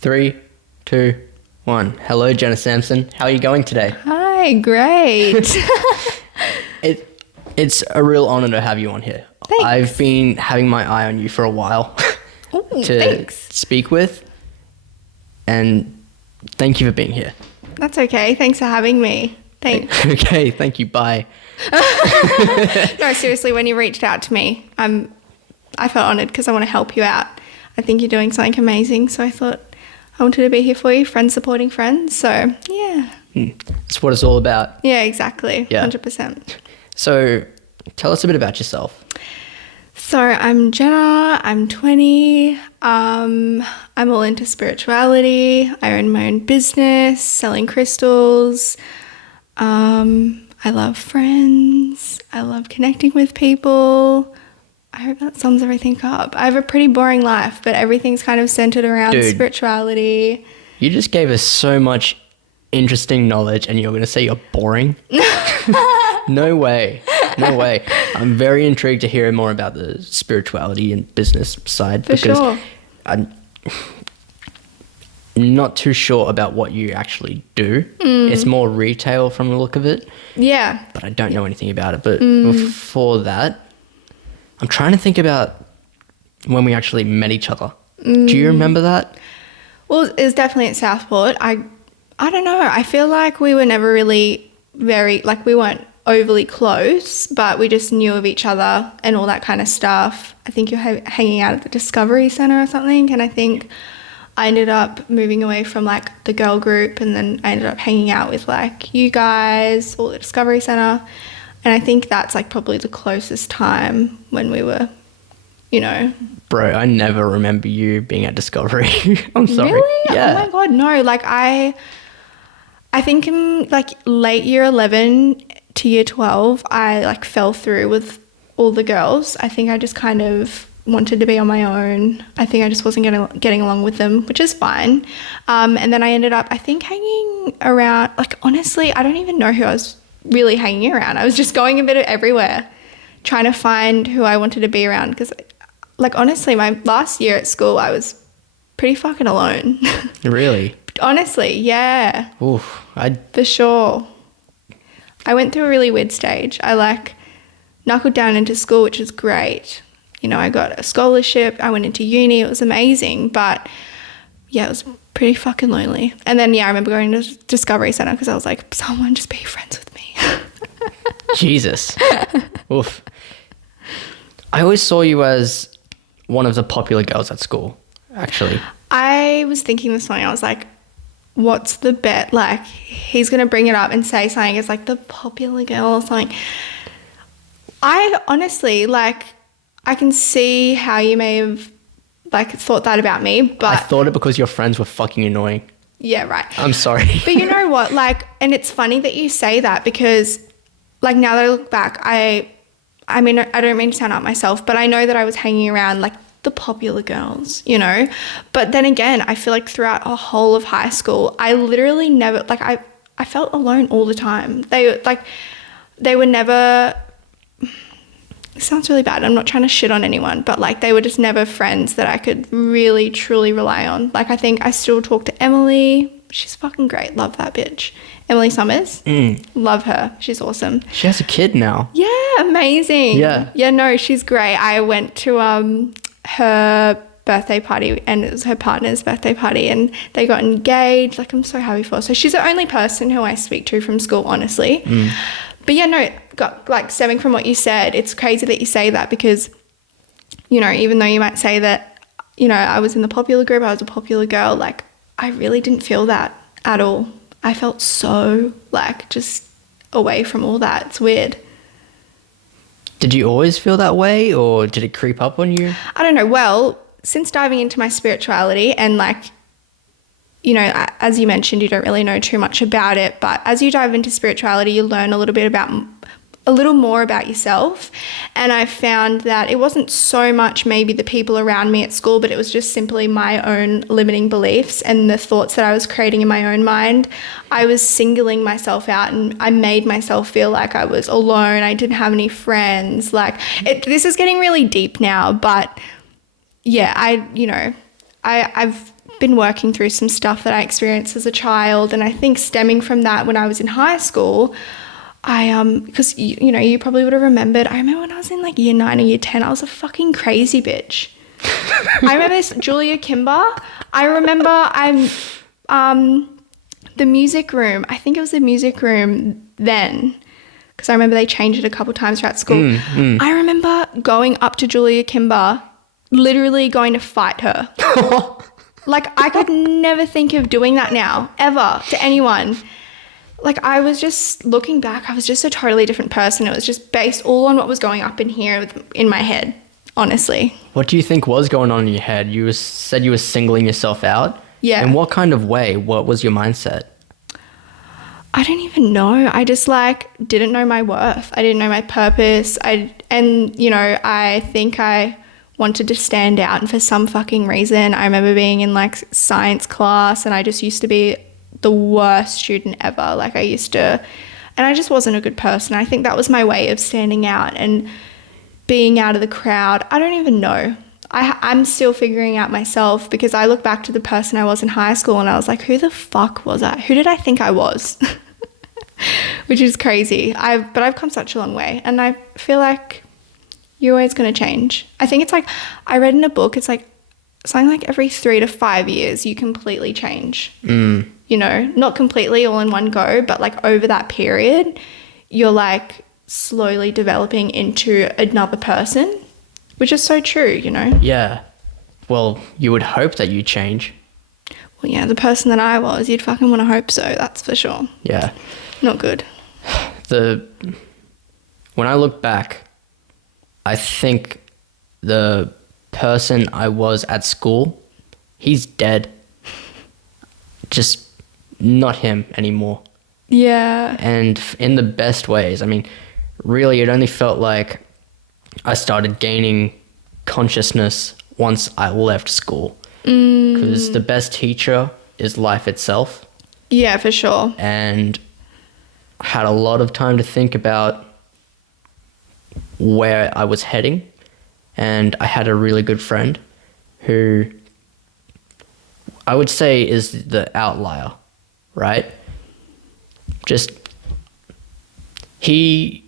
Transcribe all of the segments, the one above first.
Three, two, one. Hello, Jenna Sansom. How are you going today? Hi, great. It's a real honor to have you on here. Thanks. I've been having my eye on you for a while Ooh, to thanks. speak with, and thank you for being here. That's okay. Thanks for having me. Thanks. Okay, thank you. Bye. No, seriously, when you reached out to me, I felt honoured because I want to help you out. I think you're doing something amazing, so I thought I wanted to be here for you, friends supporting friends. So, yeah. That's what it's all about. Yeah, exactly. Yeah. 100%. So, tell us a bit about yourself. So I'm Jenna, I'm 20, I'm all into spirituality, I own my own business, selling crystals, I love friends, I love connecting with people. I hope that sums everything up. I have a pretty boring life, but everything's kind of centered around spirituality. You just gave us so much interesting knowledge and you're going to say you're boring? No way. No way. I'm very intrigued to hear more about the spirituality and business side For sure. I'm not too sure about what you actually do. It's more retail from the look of it. Yeah. But I don't know anything about it. But before that, I'm trying to think about when we actually met each other. Do you remember that? Well, it was definitely at Southport. I don't know. I feel like we were never really we weren't overly close, but we just knew of each other and all that kind of stuff. I think you're hanging out at the Discovery Centre or something, and I think I ended up moving away from like the girl group, and then I ended up hanging out with like you guys or the Discovery Centre, and I think that's like probably the closest time when we were, you know. Bro, I never remember you being at Discovery. I'm sorry. Really? Yeah. Oh my God, no. Like I think in like late year 11 to year 12, I like fell through with all the girls. I think I just kind of wanted to be on my own. I think I just wasn't getting along with them, which is fine. And then I ended up, I think, hanging around, like honestly, I don't even know who I was really hanging around. I was just going a bit everywhere, trying to find who I wanted to be around because like honestly, my last year at school, I was pretty fucking alone. Really? Honestly, yeah. Oof. For sure. I went through a really weird stage. I like knuckled down into school, which is great. You know, I got a scholarship. I went into uni. It was amazing. But yeah, it was pretty fucking lonely. And then, yeah, I remember going to Discovery Centre because I was like, someone just be friends with me. Jesus. Oof. I always saw you as one of the popular girls at school, actually. I was thinking this morning, I was like, what's the bet? Like, he's going to bring it up and say something as like the popular girl or something. I honestly, like, I can see how you may have like thought that about me, but I thought it because your friends were fucking annoying. yeah, right. I'm sorry. But you know what? Like, and it's funny that you say that because like now that I look back, I mean, I don't mean to sound out myself, but I know that I was hanging around like the popular girls, you know? But then again, I feel like throughout a whole of high school, I literally never, like I felt alone all the time. They were never, it sounds really bad. I'm not trying to shit on anyone, but like they were just never friends that I could really, truly rely on. Like I think I still talk to Emily. She's fucking great. Love that bitch. Emily Summers. Love her. She's awesome. She has a kid now. Yeah, amazing. Yeah. Yeah, no, she's great. I went to her birthday party and it was her partner's birthday party and they got engaged. Like I'm so happy for her. So she's the only person who I speak to from school, honestly. But yeah, no, got like stemming from what you said, it's crazy that you say that because, you know, even though you might say that, you know, I was in the popular group, I was a popular girl, like I really didn't feel that at all. I felt so like just away from all that. It's weird. Did you always feel that way or did it creep up on you? I don't know. Well, since diving into my spirituality and like, you know, as you mentioned, you don't really know too much about it, but as you dive into spirituality, you learn a little more about yourself. And I found that it wasn't so much maybe the people around me at school, but it was just simply my own limiting beliefs and the thoughts that I was creating in my own mind. I was singling myself out and I made myself feel like I was alone. I didn't have any friends. Like this is getting really deep now, but yeah, I I've been working through some stuff that I experienced as a child, and I think stemming from that, when I was in high school, because you know, you probably would have remembered, I remember when I was in like year 9 or year 10, I was a fucking crazy bitch. I remember this, Julia Kimber. I remember the music room. I think it was the music room then, because I remember they changed it a couple times throughout school. I remember going up to Julia Kimber, literally going to fight her. Like, I could never think of doing that now, ever, to anyone. Like, I was just, looking back, I was just a totally different person. It was just based all on what was going up in here in my head, honestly. What do you think was going on in your head? You said you were singling yourself out? Yeah. In what kind of way? What was your mindset? I don't even know. I just like didn't know my worth. I didn't know my purpose. And you know, I think I wanted to stand out, and for some fucking reason, I remember being in like science class, and I just used to be the worst student ever. Like, I used to, and I just wasn't a good person. I think that was my way of standing out and being out of the crowd. I don't even know. I'm still figuring out myself, because I look back to the person I was in high school and I was like, who the fuck was I? Who did I think I was? Which is crazy. But I've come such a long way, and I feel like you're always going to change. I think it's like, I read in a book, it's like something like every 3 to 5 years you completely change. You know, not completely all in one go, but like over that period, you're like slowly developing into another person, which is so true, you know? Yeah. Well, you would hope that you change. Well, yeah, the person that I was, you'd fucking want to hope so, that's for sure. Yeah. Not good. When I look back, I think the person I was at school, he's dead. Just not him anymore. Yeah. And in the best ways. I mean, really, it only felt like I started gaining consciousness once I left school. Because the best teacher is life itself. Yeah, for sure. And I had a lot of time to think about where I was heading. And I had a really good friend who I would say is the outlier, right? Just, he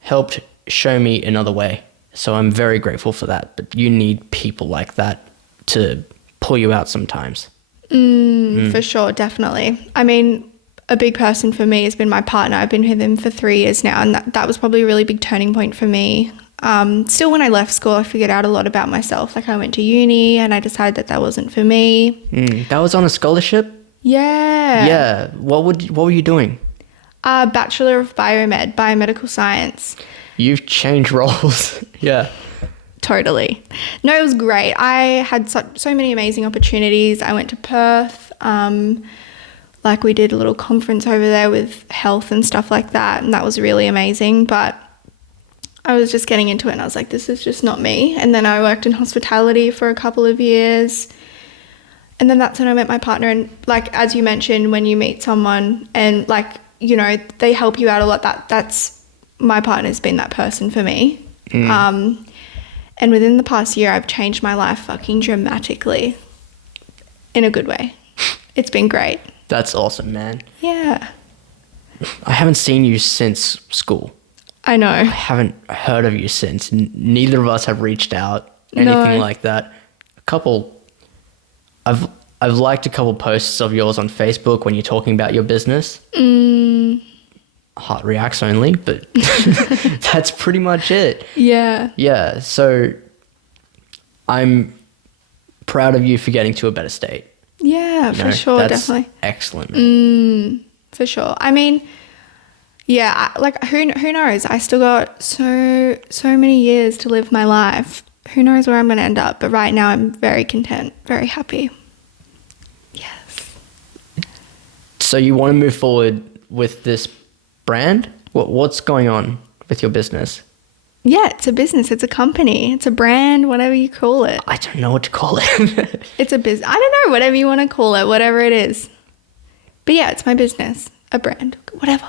helped show me another way. So I'm very grateful for that. But you need people like that to pull you out sometimes. For sure, definitely. I mean, a big person for me has been my partner. I've been with him for 3 years now, and that was probably a really big turning point for me. Still, when I left school, I figured out a lot about myself. Like, I went to uni and I decided that wasn't for me. That was on a scholarship? Yeah. Yeah. What were you doing? Bachelor of Biomedical Science. You've changed roles. Yeah. Totally. No, it was great. I had so many amazing opportunities. I went to Perth. Like, we did a little conference over there with health and stuff like that, and that was really amazing. But I was just getting into it, and I was like, this is just not me. And then I worked in hospitality for a couple of years. And then that's when I met my partner. And like, as you mentioned, when you meet someone and like, you know, they help you out a lot, that's my partner's been that person for me. And within the past year, I've changed my life fucking dramatically in a good way. It's been great. That's awesome, man. Yeah. I haven't seen you since school. I know. I haven't heard of you since. Neither of us have reached out, anything like that. I've liked a couple posts of yours on Facebook when you're talking about your business. Heart reacts only, but that's pretty much it. Yeah. Yeah, so I'm proud of you for getting to a better state. Yeah, for sure, that's definitely. Excellent, man. For sure. I mean, yeah, like who knows? I still got so many years to live my life. Who knows where I'm going to end up? But right now I'm very content, very happy. Yes. So you want to move forward with this brand? What's going on with your business? Yeah, it's a business. It's a company. It's a brand, whatever you call it. I don't know what to call it. It's a business. I don't know, whatever you want to call it, whatever it is. But yeah, it's my business, a brand, whatever.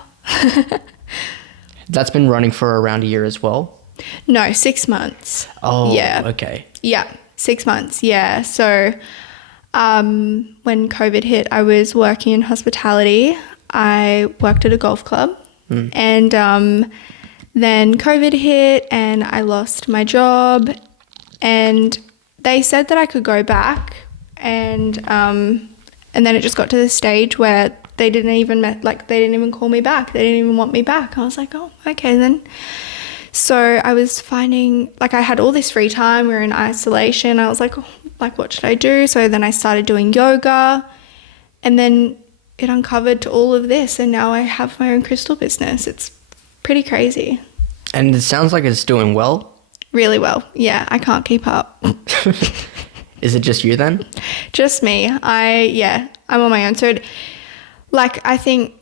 That's been running for around a year as well? No, 6 months. Oh, yeah. okay. Yeah. 6 months, yeah. So when COVID hit, I was working in hospitality. I worked at a golf club. And then COVID hit and I lost my job. And they said that I could go back. And then it just got to the stage where they didn't even call me back. They didn't even want me back. I was like, oh, okay then. So I was finding, like, I had all this free time. We were in isolation. I was like, oh, like, what should I do? So then I started doing yoga, and then it uncovered to all of this, and now I have my own crystal business. It's pretty crazy. And it sounds like it's doing well. Really well. Yeah, I can't keep up. Is it just you then? Just me. I'm on my own. So, like, I think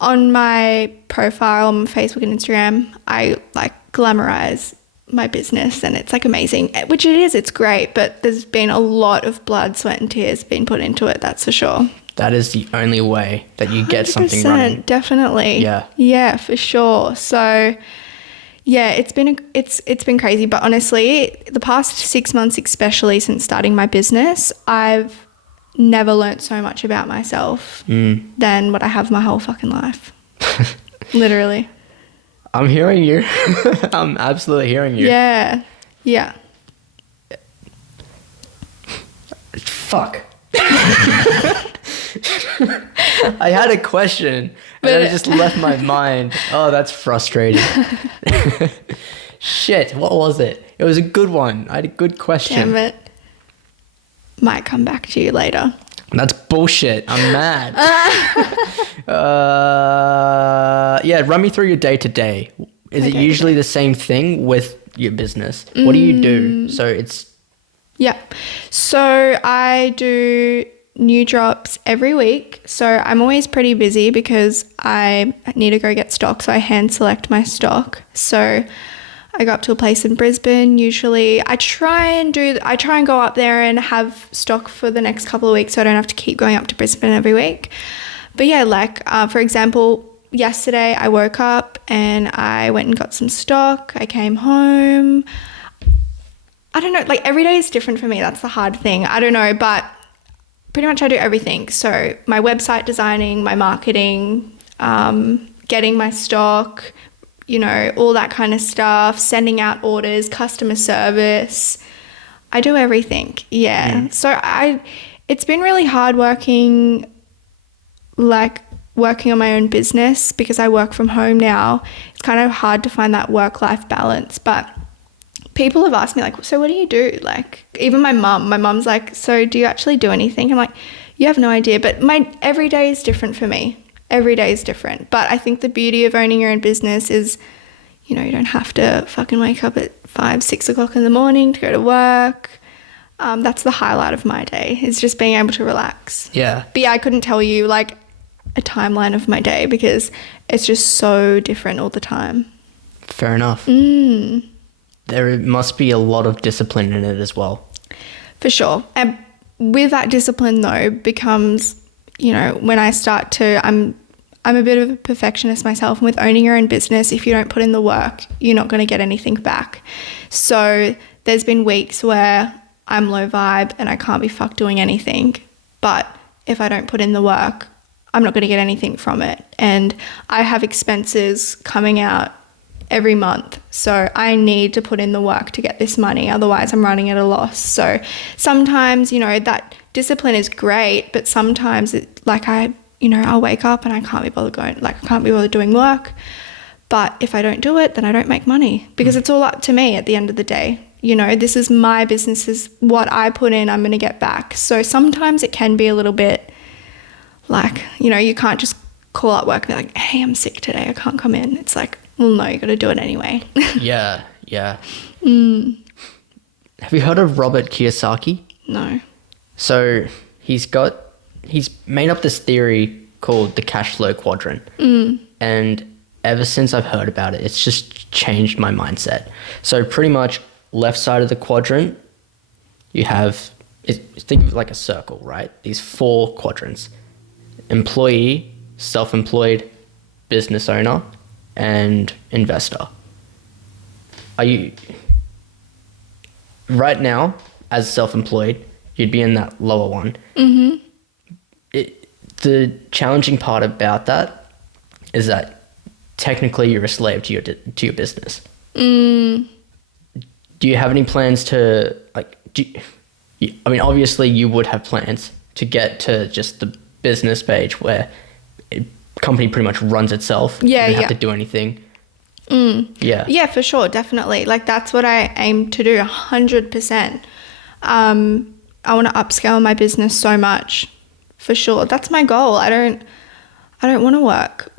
on my profile on Facebook and Instagram, I like glamorize my business, and it's like amazing, which it is. It's great, but there's been a lot of blood, sweat and tears being put into it. That's for sure. That is the only way that you get something 100%, running. Definitely. Yeah. Yeah, for sure. So yeah, it's been crazy, but honestly, the past 6 months, especially since starting my business, I've never learnt so much about myself than what I have my whole fucking life. Literally. I'm hearing you. I'm absolutely hearing you. Yeah. Yeah. Fuck. I had a question, but it just left my mind. Oh, that's frustrating. Shit, what was it? It was a good one. I had a good question. Damn it. Might come back to you later. That's bullshit. I'm mad. Yeah, run me through your day to day. Is it usually the same thing with your business? What do you do? So it's... Yeah. So I do new drops every week. So I'm always pretty busy because I need to go get stock. So I hand select my stock. So I go up to a place in Brisbane. Usually I try and go up there and have stock for the next couple of weeks, so I don't have to keep going up to Brisbane every week. But yeah, like for example, yesterday I woke up and I went and got some stock. I came home. I don't know, like every day is different for me. That's the hard thing. I don't know, but pretty much I do everything. So my website designing, my marketing, getting my stock, you know, all that kind of stuff, sending out orders, customer service. I do everything. Yeah. So it's been really hard working on my own business because I work from home now. It's kind of hard to find that work-life balance, but people have asked me like, so what do you do? Like even my mum's like, so do you actually do anything? I'm like, you have no idea, but my every day is different for me. Every day is different. But I think the beauty of owning your own business is, you know, you don't have to fucking wake up at 5-6 o'clock in the morning to go to work. That's the highlight of my day, is just being able to relax. Yeah. But yeah, I couldn't tell you like a timeline of my day because it's just so different all the time. Fair enough. There must be a lot of discipline in it as well. For sure. And with that discipline though becomes, you know, when I start to, I'm a bit of a perfectionist myself, and with owning your own business, if you don't put in the work, you're not going to get anything back. So there's been weeks where I'm low vibe and I can't be fucked doing anything. But if I don't put in the work, I'm not going to get anything from it. And I have expenses coming out every month. So I need to put in the work to get this money. Otherwise I'm running at a loss. So sometimes, you know, that discipline is great, but sometimes I'll wake up and I can't be bothered doing work. But if I don't do it, then I don't make money because it's all up to me at the end of the day. You know, this is my business, is what I put in, I'm going to get back. So sometimes it can be a little bit like, you know, you can't just call up work and be like, hey, I'm sick today, I can't come in. It's like, well, no, you got to do it anyway. Yeah. Have you heard of Robert Kiyosaki? No. So he's made up this theory called the cash flow quadrant. And ever since I've heard about it, it's just changed my mindset. So pretty much left side of the quadrant, you have, think of it like a circle, right? These 4 quadrants: employee, self-employed, business owner, and investor. Right now, as self-employed, you'd be in that lower one. The challenging part about that is that technically you're a slave to your business. Do you have any plans to I mean, obviously you would have plans to get to just the business page where company pretty much runs itself. Yeah, you don't yeah. have to do anything. Yeah, for sure, definitely. Like that's what I aim to do 100%. I want to upscale my business so much, for sure. That's my goal. I don't want to work.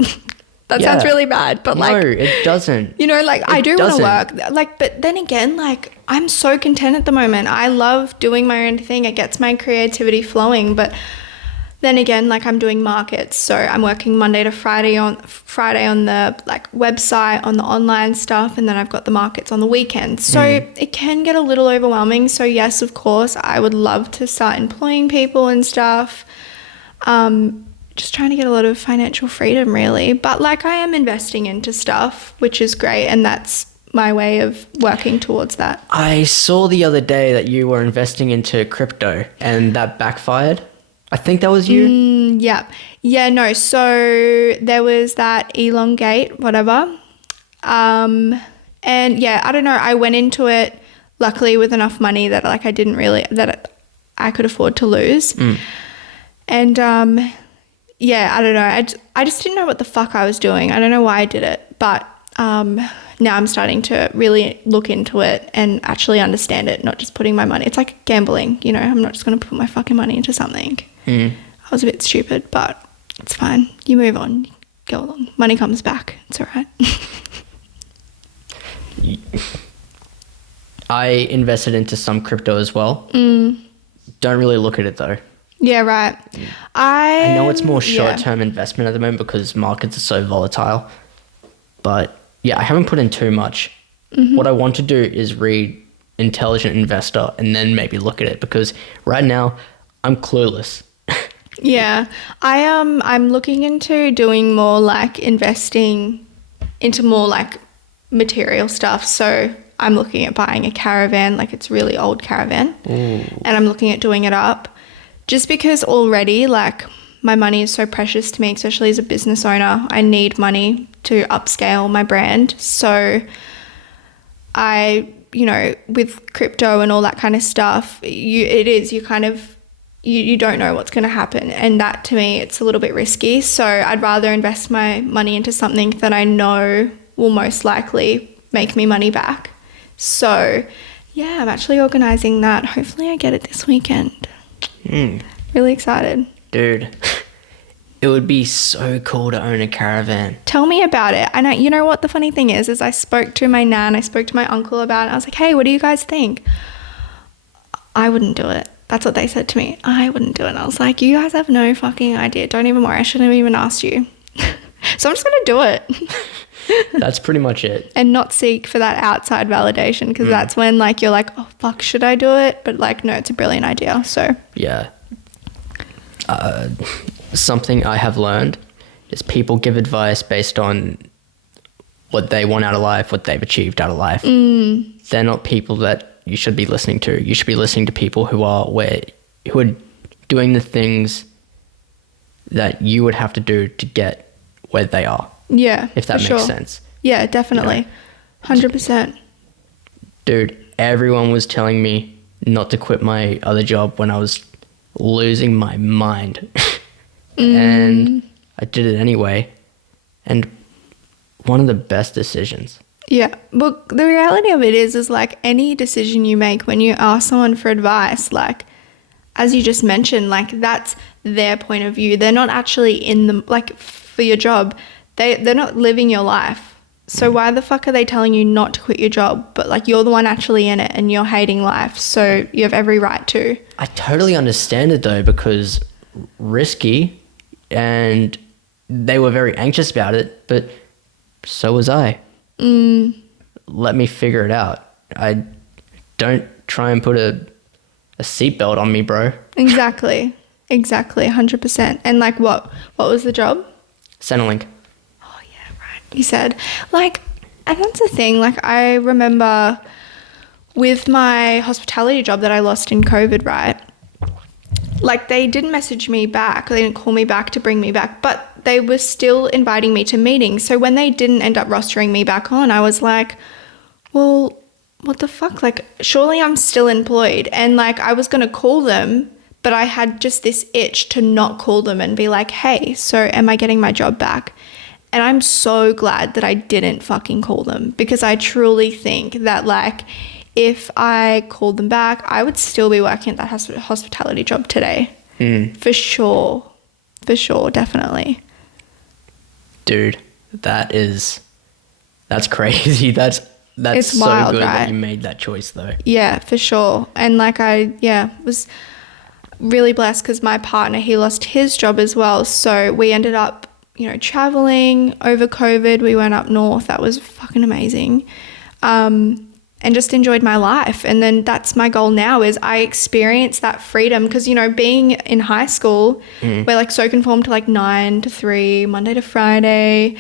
That sounds really bad, but no, it doesn't. you know, like I do want to doesn't. work. Like, but then again, like I'm so content at the moment. I love doing my own thing. It gets my creativity flowing, but then again, like I'm doing markets, so I'm working Monday to Friday on the like website, on the online stuff, and then I've got the markets on the weekends. So it can get a little overwhelming. So yes, of course, I would love to start employing people and stuff. Just trying to get a lot of financial freedom, really. But like I am investing into stuff, which is great, and that's my way of working towards that. I saw the other day that you were investing into crypto and that backfired. I think that was you. Yeah, no. So there was that elongate, whatever. And yeah, I don't know. I went into it luckily with enough money that like that I could afford to lose. And yeah, I don't know. I just didn't know what the fuck I was doing. I don't know why I did it, but now I'm starting to really look into it and actually understand it, not just putting my money. It's like gambling, you know. I'm not just going to put my fucking money into something. I was a bit stupid, but it's fine. You move on, go along. Money comes back. It's all right. I invested into some crypto as well. Don't really look at it though. Yeah, right. I know it's more short-term investment at the moment because markets are so volatile. But yeah, I haven't put in too much. What I want to do is read Intelligent Investor and then maybe look at it, because right now I'm clueless. Yeah. I'm looking into doing more like investing into more like material stuff. So I'm looking at buying a caravan, like it's really old caravan. And I'm looking at doing it up. Just because already, like, my money is so precious to me, especially as a business owner. I need money to upscale my brand. So I, you know, with crypto and all that kind of stuff, you don't know what's going to happen. And that, to me, it's a little bit risky. So I'd rather invest my money into something that I know will most likely make me money back. So, yeah, I'm actually organising that. Hopefully I get it this weekend. Really excited. Dude, it would be so cool to own a caravan. Tell me about it. And you know what the funny thing is I spoke to my nan, I spoke to my uncle about it. I was like, hey, what do you guys think? I wouldn't do it. That's what they said to me. I wouldn't do it. And I was like, you guys have no fucking idea. Don't even worry. I shouldn't have even asked you. So I'm just going to do it. That's pretty much it. And not seek for that outside validation, because that's when like you're like, oh fuck, should I do it? But like, no, it's a brilliant idea. So yeah. Something I have learned is people give advice based on what they want out of life, what they've achieved out of life. They're not people that you should be listening to. You should be listening to people who are doing the things that you would have to do to get where they are. Yeah, if that makes sense. Yeah, definitely. 100%. Dude, everyone was telling me not to quit my other job when I was losing my mind. And I did it anyway. And one of the best decisions. Yeah. Well, the reality of it is like any decision you make when you ask someone for advice, like, as you just mentioned, like that's their point of view. They're not actually in the, like for your job, they're not living your life. So why the fuck are they telling you not to quit your job? But like you're the one actually in it and you're hating life. So you have every right to. I totally understand it though, because risky, and they were very anxious about it, but so was I. Let me figure it out. I don't try and put a seatbelt on me, bro. Exactly. 100%. And like what was the job? Centrelink. Oh yeah, right. You said like, and that's the thing. Like I remember with my hospitality job that I lost in COVID, right? Like, they didn't message me back. They didn't call me back to bring me back, but they were still inviting me to meetings. So when they didn't end up rostering me back on, I was like, well, what the fuck? Like, surely I'm still employed. And like, I was going to call them, but I had just this itch to not call them and be like, hey, so am I getting my job back? And I'm so glad that I didn't fucking call them, because I truly think that like, if I called them back, I would still be working at that hospitality job today. For sure. For sure, definitely. Dude, that's crazy. That's it's so wild, good right? that you made that choice though. Yeah, for sure. And like was really blessed because my partner, he lost his job as well. So we ended up, traveling over COVID. We went up north. That was fucking amazing. And just enjoyed my life. And then that's my goal now, is I experience that freedom, because, being in high school, we're like so conformed to like 9 to 3, Monday to Friday.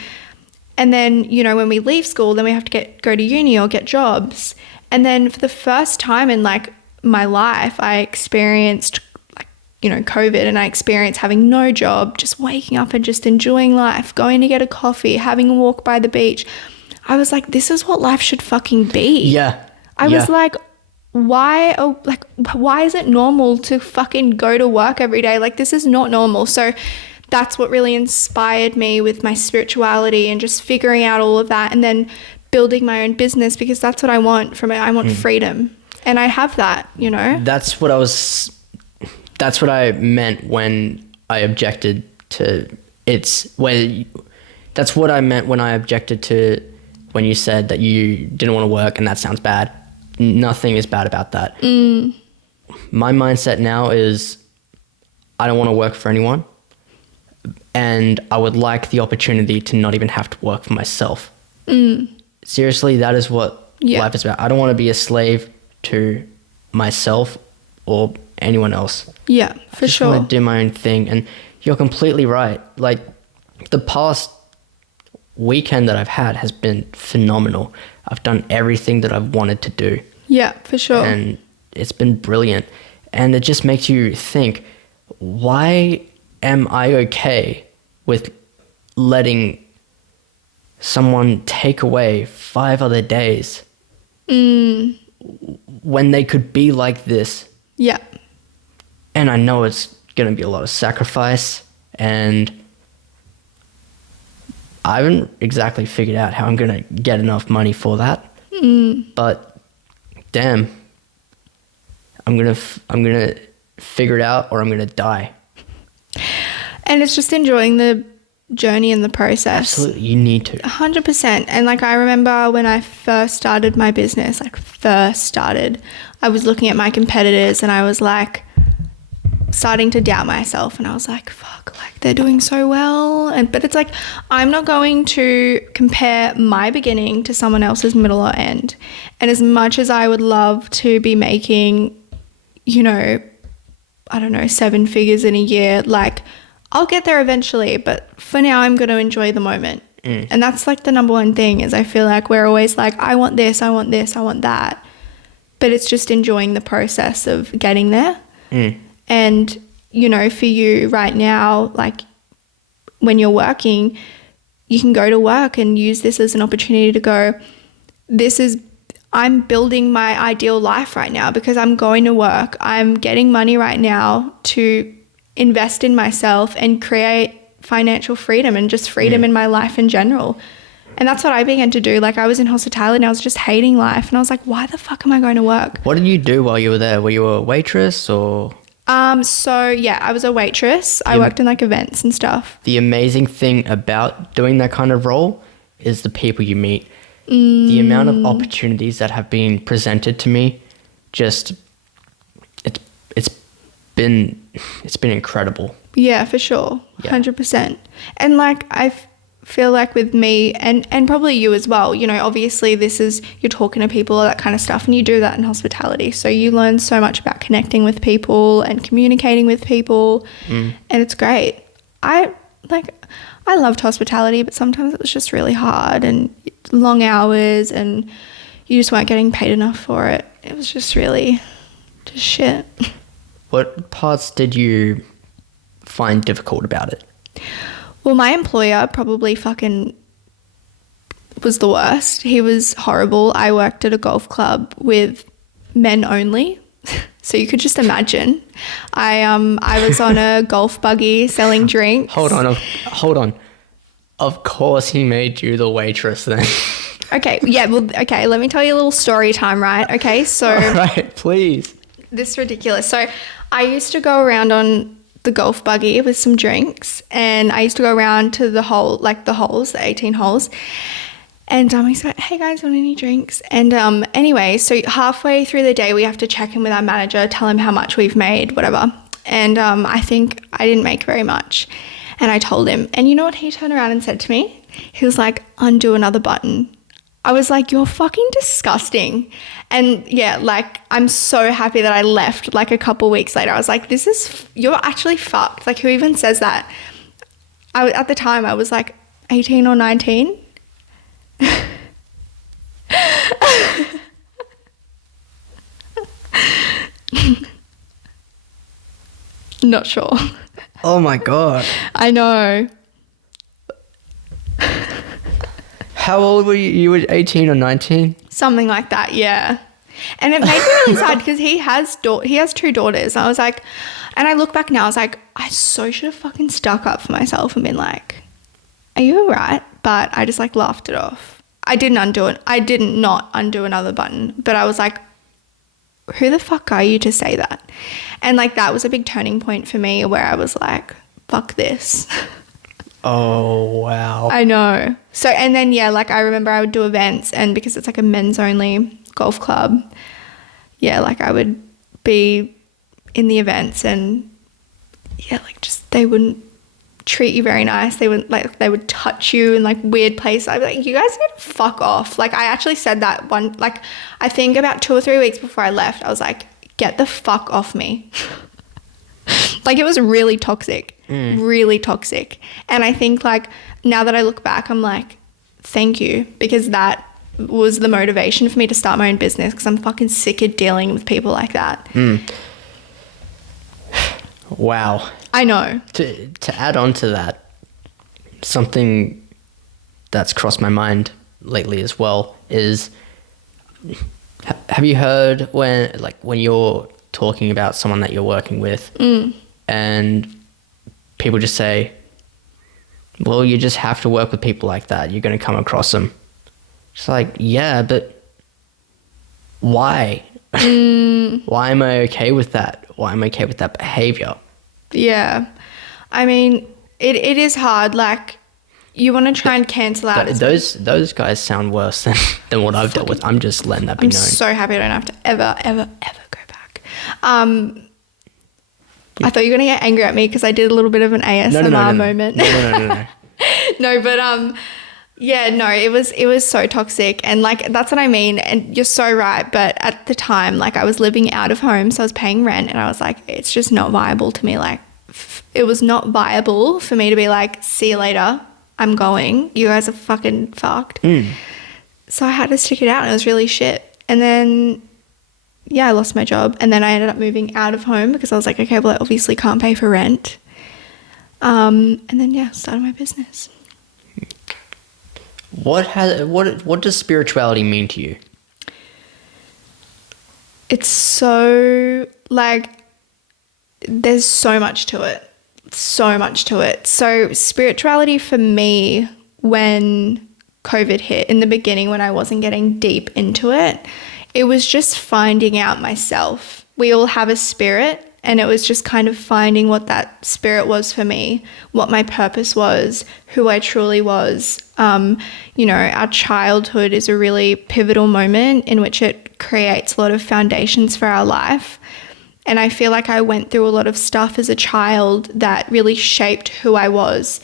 And then, when we leave school, then we have to go to uni or get jobs. And then for the first time in like my life, I experienced like, COVID, and I experienced having no job, just waking up and just enjoying life, going to get a coffee, having a walk by the beach. I was like, this is what life should fucking be. Yeah. I was like, why is it normal to fucking go to work every day? Like, this is not normal. So that's what really inspired me with my spirituality and just figuring out all of that, and then building my own business, because that's what I want from it. I want freedom, and I have that, That's what I meant when I objected to that's what I meant when I objected to when you said that you didn't want to work, and that sounds bad. Nothing is bad about that. My mindset now is I don't want to work for anyone, and I would like the opportunity to not even have to work for myself. Seriously, that is what life is about. I don't want to be a slave to myself or anyone else. Yeah, for sure. I want to do my own thing, and you're completely right. Like, the past weekend that I've had has been phenomenal. I've done everything that I've wanted to do. Yeah, for sure. And it's been brilliant. And it just makes you think, why am I okay with letting someone take away 5 other days when they could be like this? Yeah. And I know it's going to be a lot of sacrifice, and I haven't exactly figured out how I'm going to get enough money for that. But damn, I'm going to figure it out, or I'm going to die. And it's just enjoying the journey and the process. Absolutely, you need to. 100%. And like, I remember when I first started my business, I was looking at my competitors, and I was like starting to doubt myself, and I was like, fuck, like, they're doing so well. But it's like, I'm not going to compare my beginning to someone else's middle or end. And as much as I would love to be making, I don't know, 7 figures in a year, like, I'll get there eventually, but for now I'm going to enjoy the moment. And that's like the number one thing, is I feel like we're always like, I want this, I want this, I want that. But it's just enjoying the process of getting there. And, for you right now, like, when you're working, you can go to work and use this as an opportunity to go, I'm building my ideal life right now, because I'm going to work. I'm getting money right now to invest in myself and create financial freedom and just freedom in my life in general. And that's what I began to do. Like, I was in hospitality and I was just hating life, and I was like, why the fuck am I going to work? What did you do while you were there? Were you a waitress or? So yeah, I was a waitress. I worked in like events and stuff. The amazing thing about doing that kind of role is the people you meet. The amount of opportunities that have been presented to me, just it's been incredible. Yeah, for sure. Yeah. 100%. And like, I feel like with me and probably you as well, obviously you're talking to people, all that kind of stuff, and you do that in hospitality. So you learn so much about connecting with people and communicating with people, and it's great. I loved hospitality, but sometimes it was just really hard, and long hours, and you just weren't getting paid enough for it. It was just really just shit. What parts did you find difficult about it? Well, my employer probably fucking was the worst. He was horrible. I worked at a golf club with men only. So you could just imagine. I was on a golf buggy selling drinks. Hold on. Of course he made you the waitress then. Okay, yeah, well, okay, let me tell you a little story time, right? Okay, so... All right, please. This is ridiculous. So I used to go around on the golf buggy with some drinks, and I used to go around to the holes, the 18 holes. And I was like, hey guys, want any drinks? And anyway, so halfway through the day, we have to check in with our manager, tell him how much we've made, whatever. And I think I didn't make very much. And I told him. And you know what he turned around and said to me? He was like, undo another button. I was like, you're fucking disgusting. And yeah, like, I'm so happy that I left like a couple weeks later. I was like, you're actually fucked. Like, who even says that? At the time, I was like 18 or 19. Not sure. Oh my God. I know. How old were you? You were 18 or 19? Something like that, yeah. And it made me really sad because he has 2 daughters. I was like, and I look back now, I was like, I so should have fucking stuck up for myself and been like, are you alright? But I just like laughed it off. I didn't undo it. I did not undo another button. But I was like, who the fuck are you to say that? And like that was a big turning point for me where I was like, fuck this. Oh, wow. I know. So, and then, yeah, like I remember I would do events, and because it's like a men's only golf club, yeah, like I would be in the events and yeah, like just they wouldn't treat you very nice. They would touch you in like weird places. I'd be like, you guys need to fuck off. Like I actually said that like I think about 2 or 3 weeks before I left, I was like, get the fuck off me. Like it was really toxic, really toxic. And I think like now that I look back, I'm like, thank you, because that was the motivation for me to start my own business, because I'm fucking sick of dealing with people like that. Wow. I know. To add on to that, something that's crossed my mind lately as well is, have you heard when you're talking about someone that you're working with and people just say, well, you just have to work with people like that, you're going to come across them. It's like, yeah, but why? Why am I okay with that? Why am I okay with that behavior? Yeah. I mean, it is hard. Like, you want to try and cancel out. Those guys sound worse than what I've dealt with. I'm just letting that be known. I'm so happy I don't have to ever go back. I thought you were going to get angry at me because I did a little bit of an ASMR moment. No. No, but yeah, no, it was so toxic, and like that's what I mean. And you're so right. But at the time, like I was living out of home, so I was paying rent, and I was like, it's just not viable to me. Like, it was not viable for me to be like, see you later, I'm going. You guys are fucking fucked. So I had to stick it out, and it was really shit. And then, yeah, I lost my job, and then I ended up moving out of home because I was like, okay, well, I obviously can't pay for rent. And then yeah, started my business. What does spirituality mean to you? It's so, like, there's so much to it. So spirituality for me, when COVID hit, in the beginning when I wasn't getting deep into it, it was just finding out myself. We all have a spirit, and it was just kind of finding what that spirit was for me, what my purpose was, who I truly was. Our childhood is a really pivotal moment in which it creates a lot of foundations for our life. And I feel like I went through a lot of stuff as a child that really shaped who I was.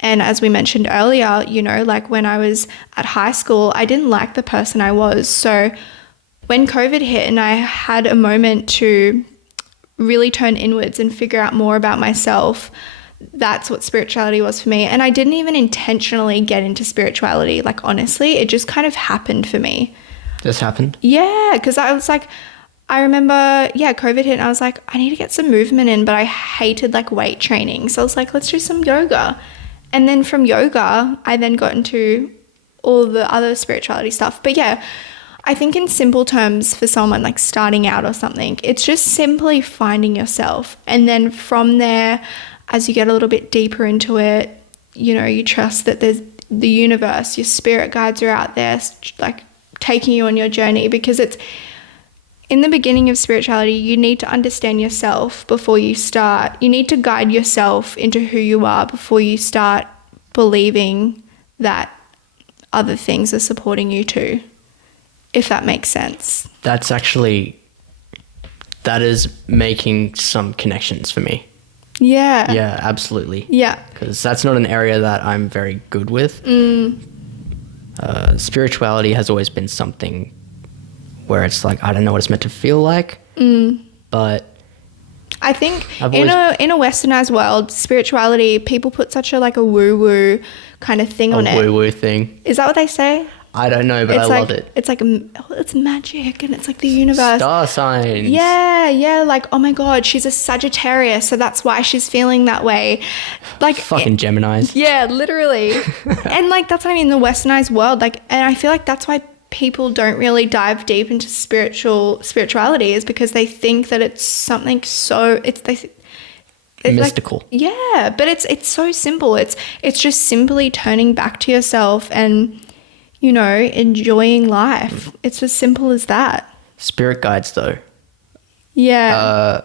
And as we mentioned earlier, like when I was at high school, I didn't like the person I was. So when COVID hit and I had a moment to really turn inwards and figure out more about myself, that's what spirituality was for me. And I didn't even intentionally get into spirituality. Like, honestly, it just kind of happened for me. This happened? Yeah, because I was like, I remember, COVID hit and I was like, I need to get some movement in, but I hated like weight training. So I was like, let's do some yoga. And then from yoga, I then got into all the other spirituality stuff. But yeah, I think in simple terms for someone like starting out or something, it's just simply finding yourself. And then from there, as you get a little bit deeper into it, you know, you trust that there's the universe, your spirit guides are out there, like taking you on your journey, because it's in the beginning of spirituality, you need to understand yourself before you start. You need to guide yourself into who you are before you start believing that other things are supporting you too, if that makes sense. That is making some connections for me. Yeah. Yeah, absolutely. Yeah. Because that's not an area that I'm very good with. Spirituality has always been something where it's like, I don't know what it's meant to feel like, but I think in a westernized world, spirituality, people put such a like a woo-woo kind of thing on it. A woo-woo thing. Is that what they say? I don't know, but I love it. It's like, it's magic and it's like the universe. Star signs. Yeah, like, oh my God, she's a Sagittarius, so that's why she's feeling that way. Like fucking Geminis. Yeah, literally. And like, that's what I mean, the westernized world, like, and I feel like that's why people don't really dive deep into spirituality, is because they think that it's something so, it's mystical. Like, yeah, but it's so simple. It's just simply turning back to yourself and, you know, enjoying life. It's as simple as that. Spirit guides, though. Yeah.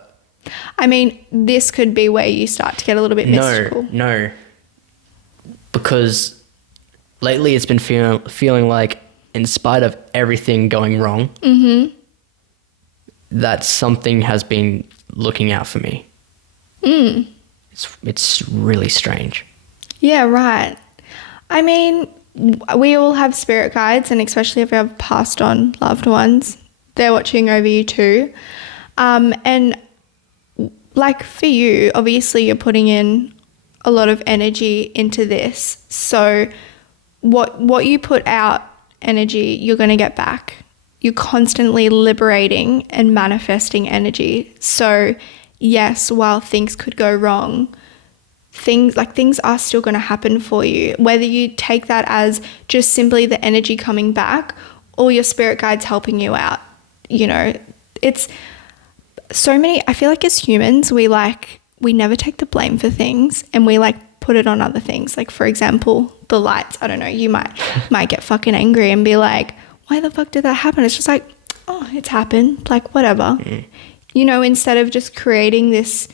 I mean, this could be where you start to get a little bit mystical. No. Because lately it's been feeling like, in spite of everything going wrong, that something has been looking out for me. It's really strange. Yeah, right. I mean, we all have spirit guides, and especially if we have passed on loved ones, they're watching over you too. And like for you, obviously you're putting in a lot of energy into this. So what you put out energy, you're going to get back. You're constantly liberating and manifesting energy. So yes, while things could go wrong, things are still going to happen for you, whether you take that as just simply the energy coming back or your spirit guides helping you out. You know, it's so many, I feel like as humans, we never take the blame for things, and we like put it on other things. Like, for example, the lights. I don't know, you might get fucking angry and be like, why the fuck did that happen? It's just like, oh, it's happened, like whatever. You know, instead of just creating this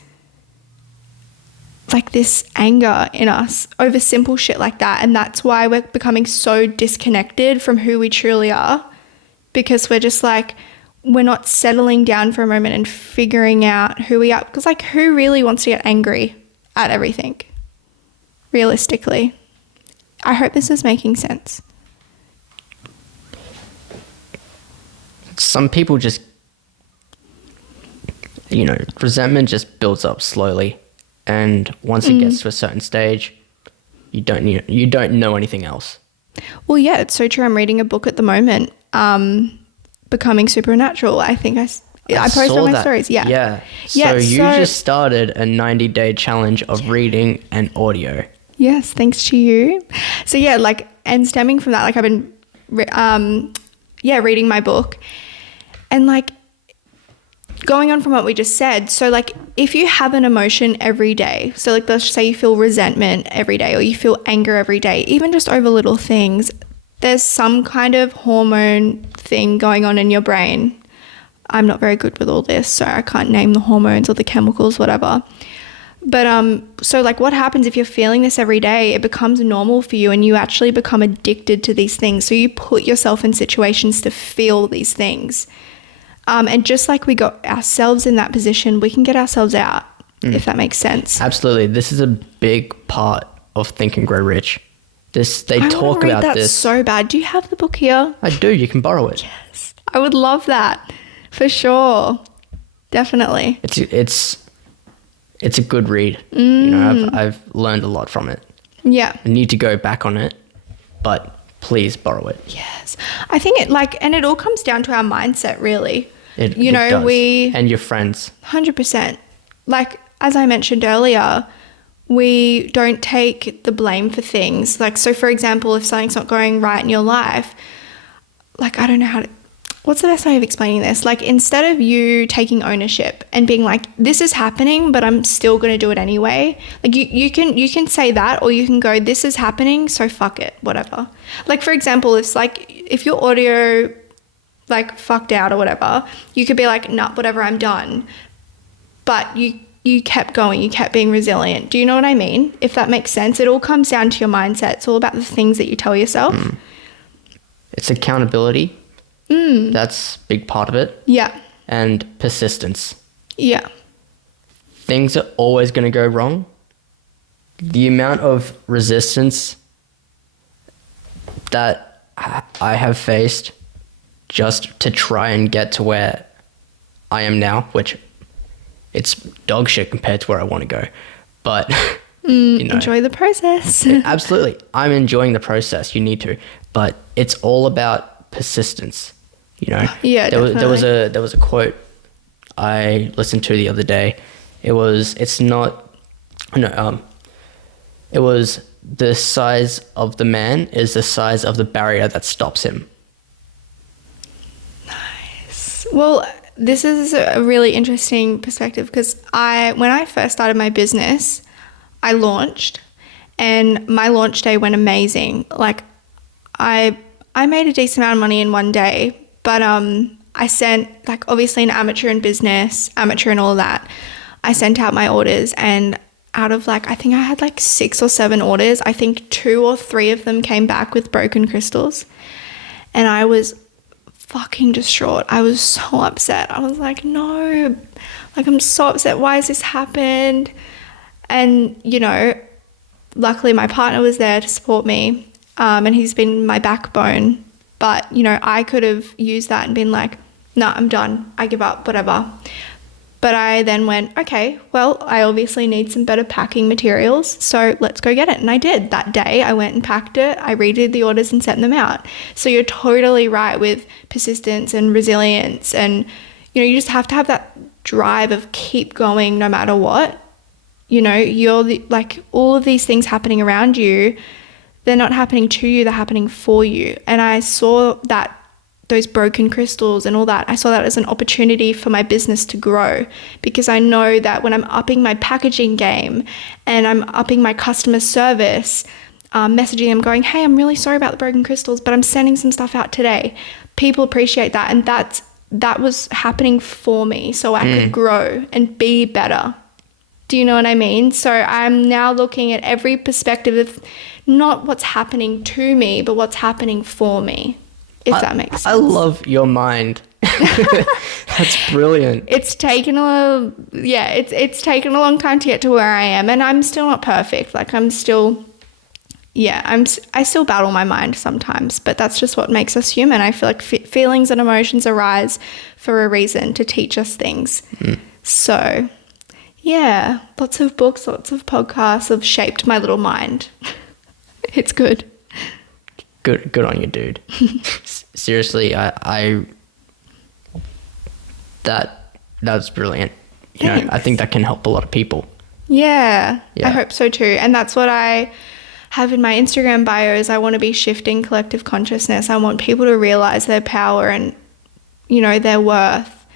anger in us over simple shit like that. And that's why we're becoming so disconnected from who we truly are, because we're just like, we're not settling down for a moment and figuring out who we are. Because like, who really wants to get angry at everything? Realistically. I hope this is making sense. Some people just, you know, resentment just builds up slowly. And once it gets to a certain stage, you don't know anything else. Well, yeah, it's so true. I'm reading a book at the moment, Becoming Supernatural. I think I posted on my stories. Yeah. So you just started a 90-day challenge of reading and audio. Yes, thanks to you. So yeah, like, and stemming from that, like I've been, reading my book, and like going on from what we just said. So like, if you have an emotion every day, so like let's say you feel resentment every day, or you feel anger every day, even just over little things, there's some kind of hormone thing going on in your brain. I'm not very good with all this, so I can't name the hormones or the chemicals, whatever. But so like, what happens if you're feeling this every day? It becomes normal for you, and you actually become addicted to these things. So you put yourself in situations to feel these things. And just like we got ourselves in that position, we can get ourselves out, if that makes sense. Absolutely. This is a big part of Think and Grow Rich. They talk about that this so bad. Do you have the book here? I do. You can borrow it. Yes, I would love that for sure. Definitely. It's a good read. You know, I've learned a lot from it. Yeah. I need to go back on it, but please borrow it. Yes. I think and it all comes down to our mindset, really. It does. And your friends. 100%. Like, as I mentioned earlier, we don't take the blame for things. Like, so for example, if something's not going right in your life, like, I don't know what's the best way of explaining this? Like, instead of you taking ownership and being like, this is happening, but I'm still going to do it anyway. Like, you can say that, or you can go, this is happening, so fuck it, whatever. Like, for example, if your audio like fucked out or whatever, you could be like, nah, whatever, I'm done. But you kept going, you kept being resilient. Do you know what I mean? If that makes sense. It all comes down to your mindset. It's all about the things that you tell yourself. It's accountability. That's a big part of it. Yeah. And persistence. Yeah. Things are always going to go wrong. The amount of resistance that I have faced just to try and get to where I am now, which it's dog shit compared to where I want to go. But, enjoy the process. Absolutely. I'm enjoying the process. You need to. But it's all about persistence, Yeah, There definitely. was a quote I listened to the other day. It was the size of the man is the size of the barrier that stops him. Well, this is a really interesting perspective because when I first started my business, I launched, and my launch day went amazing. Like, I made a decent amount of money in one day, but I sent, like, obviously an amateur in business, amateur and all of that. I sent out my orders, and out of I think I had 6 or 7 orders, I think 2 or 3 of them came back with broken crystals, and I was fucking distraught. I was so upset. I was like, no, I'm so upset. Why has this happened? And, luckily my partner was there to support me, and he's been my backbone. But, I could have used that and been like, no, I'm done. I give up, whatever. But I then went, okay, well, I obviously need some better packing materials, so let's go get it. And I did. That day, I went and packed it. I redid the orders and sent them out. So you're totally right with persistence and resilience. And, you just have to have that drive of keep going no matter what. You're all of these things happening around you, they're not happening to you, they're happening for you. And I saw that those broken crystals and all that, I saw that as an opportunity for my business to grow, because I know that when I'm upping my packaging game and I'm upping my customer service, messaging them going, hey, I'm really sorry about the broken crystals, but I'm sending some stuff out today. People appreciate that. And that was happening for me so I could grow and be better. Do you know what I mean? So I'm now looking at every perspective of not what's happening to me, but what's happening for me. If that makes sense. I love your mind. That's brilliant. It's taken it's taken a long time to get to where I am, and I'm still not perfect. I still battle my mind sometimes, but that's just what makes us human. I feel like feelings and emotions arise for a reason, to teach us things. So, yeah, lots of books, lots of podcasts have shaped my little mind. It's good. Good on you, dude. Seriously, that's brilliant. I think that can help a lot of people. Yeah, I hope so too. And that's what I have in my Instagram bio, is I want to be shifting collective consciousness. I want people to realize their power and, their worth,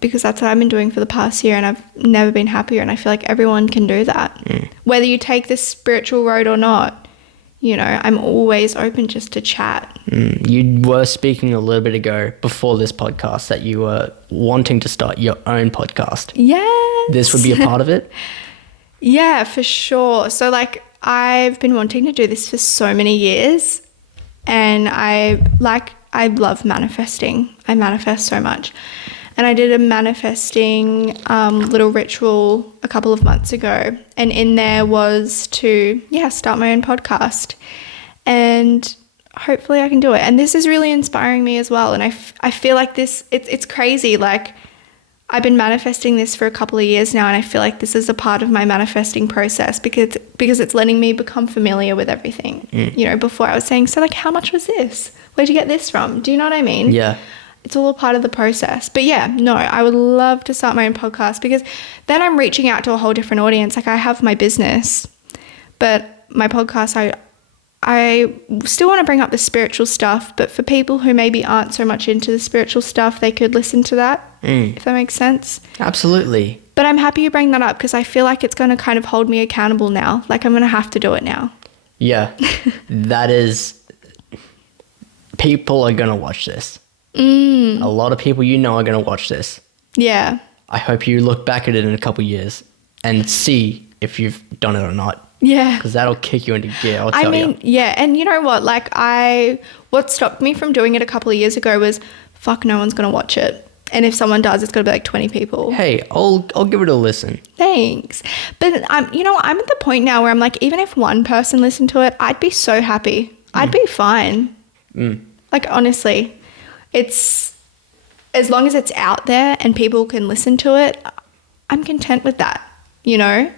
because that's what I've been doing for the past year, and I've never been happier. And I feel like everyone can do that. Whether you take this spiritual road or not. I'm always open just to chat. You were speaking a little bit ago before this podcast that you were wanting to start your own podcast. Yes. This would be a part of it? Yeah, for sure. So I've been wanting to do this for so many years, and I love manifesting. I manifest so much. And I did a manifesting little ritual a couple of months ago. And in there was to, start my own podcast. And hopefully I can do it. And this is really inspiring me as well. And I feel like it's crazy. I've been manifesting this for a couple of years now, and I feel like this is a part of my manifesting process because it's letting me become familiar with everything. You know, before I was saying, so like, how much was this? Where'd you get this from? Do you know what I mean? Yeah. It's all a part of the process. But yeah, no, I would love to start my own podcast because then I'm reaching out to a whole different audience. Like I have my business, but my podcast, I still want to bring up the spiritual stuff, but for people who maybe aren't so much into the spiritual stuff, they could listen to that, if that makes sense. Absolutely. But I'm happy you bring that up because I feel like it's going to kind of hold me accountable now. Like I'm going to have to do it now. Yeah. That is, people are going to watch this. A lot of people you know are going to watch this. Yeah. I hope you look back at it in a couple of years and see if you've done it or not. Yeah. Because that'll kick you into gear, I'll tell you. Yeah. And you know what? Like what stopped me from doing it a couple of years ago was, fuck, no one's going to watch it. And if someone does, it's going to be like 20 people. Hey, I'll give it a listen. Thanks. But I'm at the point now where I'm like, even if one person listened to it, I'd be so happy. I'd be fine. Like, honestly, it's, as long as it's out there and people can listen to it, I'm content with that, you know?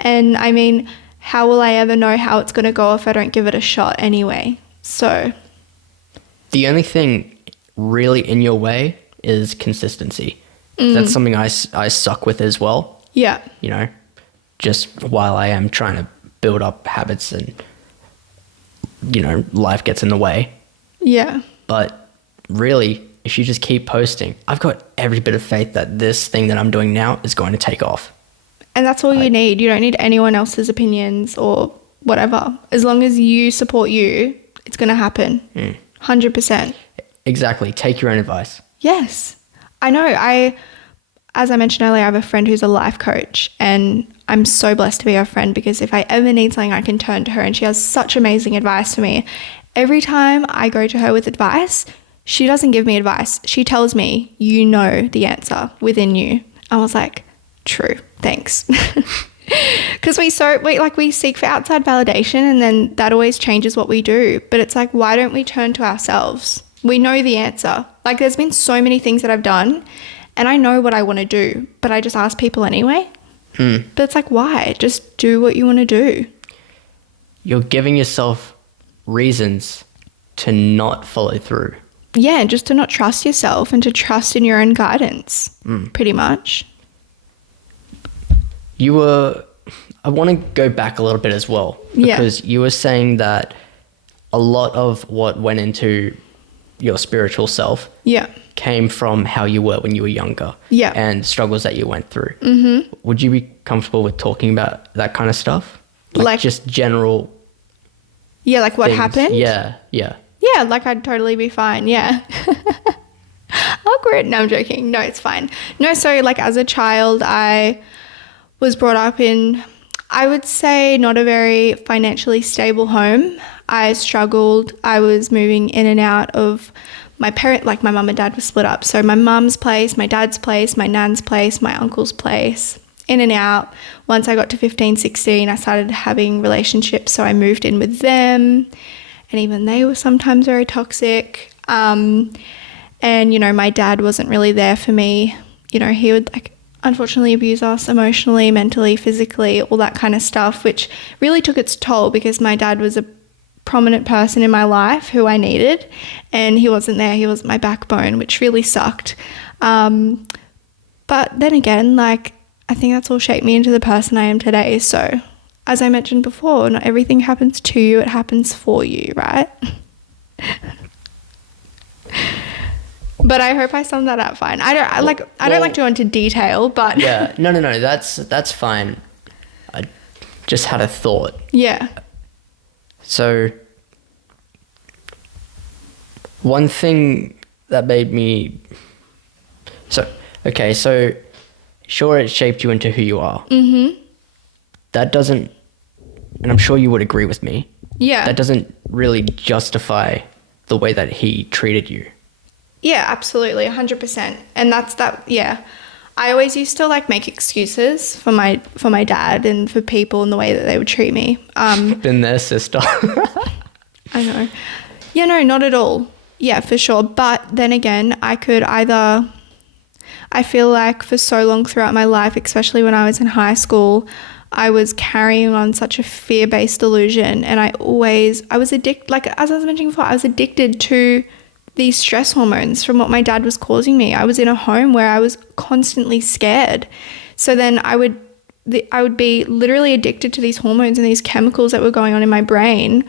And I mean, how will I ever know how it's going to go if I don't give it a shot anyway? So. The only thing really in your way is consistency. That's something I suck with as well. Yeah. You know, just while I am trying to build up habits and, you know, life gets in the way. Yeah. But really, if you just keep posting, I've got every bit of faith that this thing that I'm doing now is going to take off. And that's all you need. You don't need anyone else's opinions or whatever. As long as you support you, it's going to happen. 100%. Exactly. Take your own advice. Yes. I know. As I mentioned earlier, I have a friend who's a life coach, and I'm so blessed to be her friend because if I ever need something, I can turn to her, and she has such amazing advice for me. Every time I go to her with advice, she doesn't give me advice. She tells me, you know the answer within you. I was like, true, thanks. Because we seek for outside validation, and then that always changes what we do. But it's like, why don't we turn to ourselves? We know the answer. Like, there's been so many things that I've done and I know what I want to do, but I just ask people anyway. But it's like, why? Just do what you want to do. You're giving yourself reasons to not follow through. Yeah, and just to not trust yourself and to trust in your own guidance, pretty much. I want to go back a little bit as well, because you were saying that a lot of what went into your spiritual self came from how you were when you were younger and struggles that you went through. Would you be comfortable with talking about that kind of stuff? Like just general like what things? happened? Yeah, like I'd totally be fine. Awkward. No, I'm joking. No, it's fine. No, so like as a child, I was brought up in, I would say, not a very financially stable home. I struggled. I was moving in and out of my parent, like my mum and dad were split up. So my mum's place, my dad's place, my nan's place, my uncle's place, in and out. Once I got to 15, 16, I started having relationships. So I moved in with them, and even they were sometimes very toxic. And, you know, my dad wasn't really there for me. You know, he would unfortunately abuse us emotionally, mentally, physically, all that kind of stuff, which really took its toll because my dad was a prominent person in my life who I needed, and he wasn't there. He was my backbone, which really sucked. But then again, I think that's all shaped me into the person I am today. So as I mentioned before, not everything happens to you, it happens for you, right? But I hope I summed that up fine. I don't like to go into detail, but yeah, no, that's fine. I just had a thought. Yeah. So one thing that made me so sure, it shaped you into who you are. That doesn't, and I'm sure you would agree with me. Yeah. That doesn't really justify the way that he treated you. Yeah, absolutely, 100%. And that's that. Yeah, I always used to make excuses for my dad and for people and the way that they would treat me. Been there, sister. I know. Yeah, no, not at all. Yeah, for sure. But then again, I could either I feel like for so long throughout my life, especially when I was in high school, I was carrying on such a fear-based delusion, and I was addicted, like as I was mentioning before, I was addicted to these stress hormones from what my dad was causing me. I was in a home where I was constantly scared. So then I would be literally addicted to these hormones and these chemicals that were going on in my brain.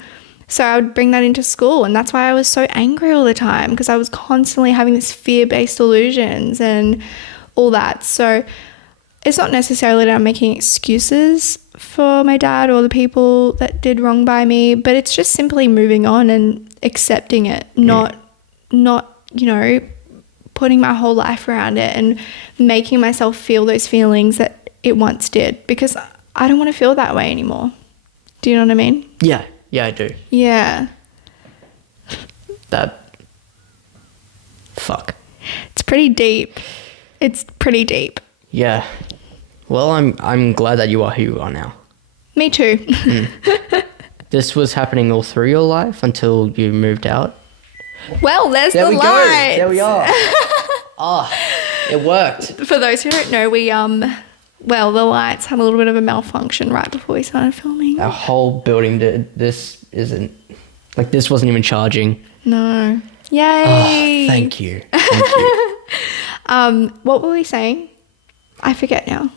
So I would bring that into school, and that's why I was so angry all the time, because I was constantly having this fear-based delusions and all that. So it's not necessarily that I'm making excuses for my dad or the people that did wrong by me, but it's just simply moving on and accepting it, not putting my whole life around it and making myself feel those feelings that it once did, because I don't want to feel that way anymore. Do you know what I mean? Yeah, I do. Yeah. Fuck. It's pretty deep. Yeah. Well, I'm glad that you are who you are now. Me too. This was happening all through your life until you moved out. Well, there's There the we go. lights. There we are. It worked. For those who don't know, the lights had a little bit of a malfunction right before we started filming. Our whole building this wasn't even charging. No. Yay. Oh, thank you. What were we saying? I forget now.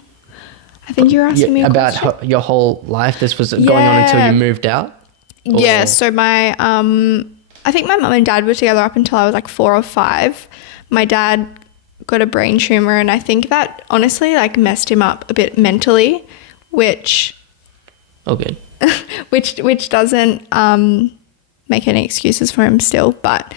I think you were asking me a about question. your whole life. This was going on until you moved out? Yeah, so I think my mum and dad were together up until I was like 4 or 5. My dad got a brain tumor, and I think that honestly like messed him up a bit mentally, which Oh, good. which doesn't make any excuses for him still. But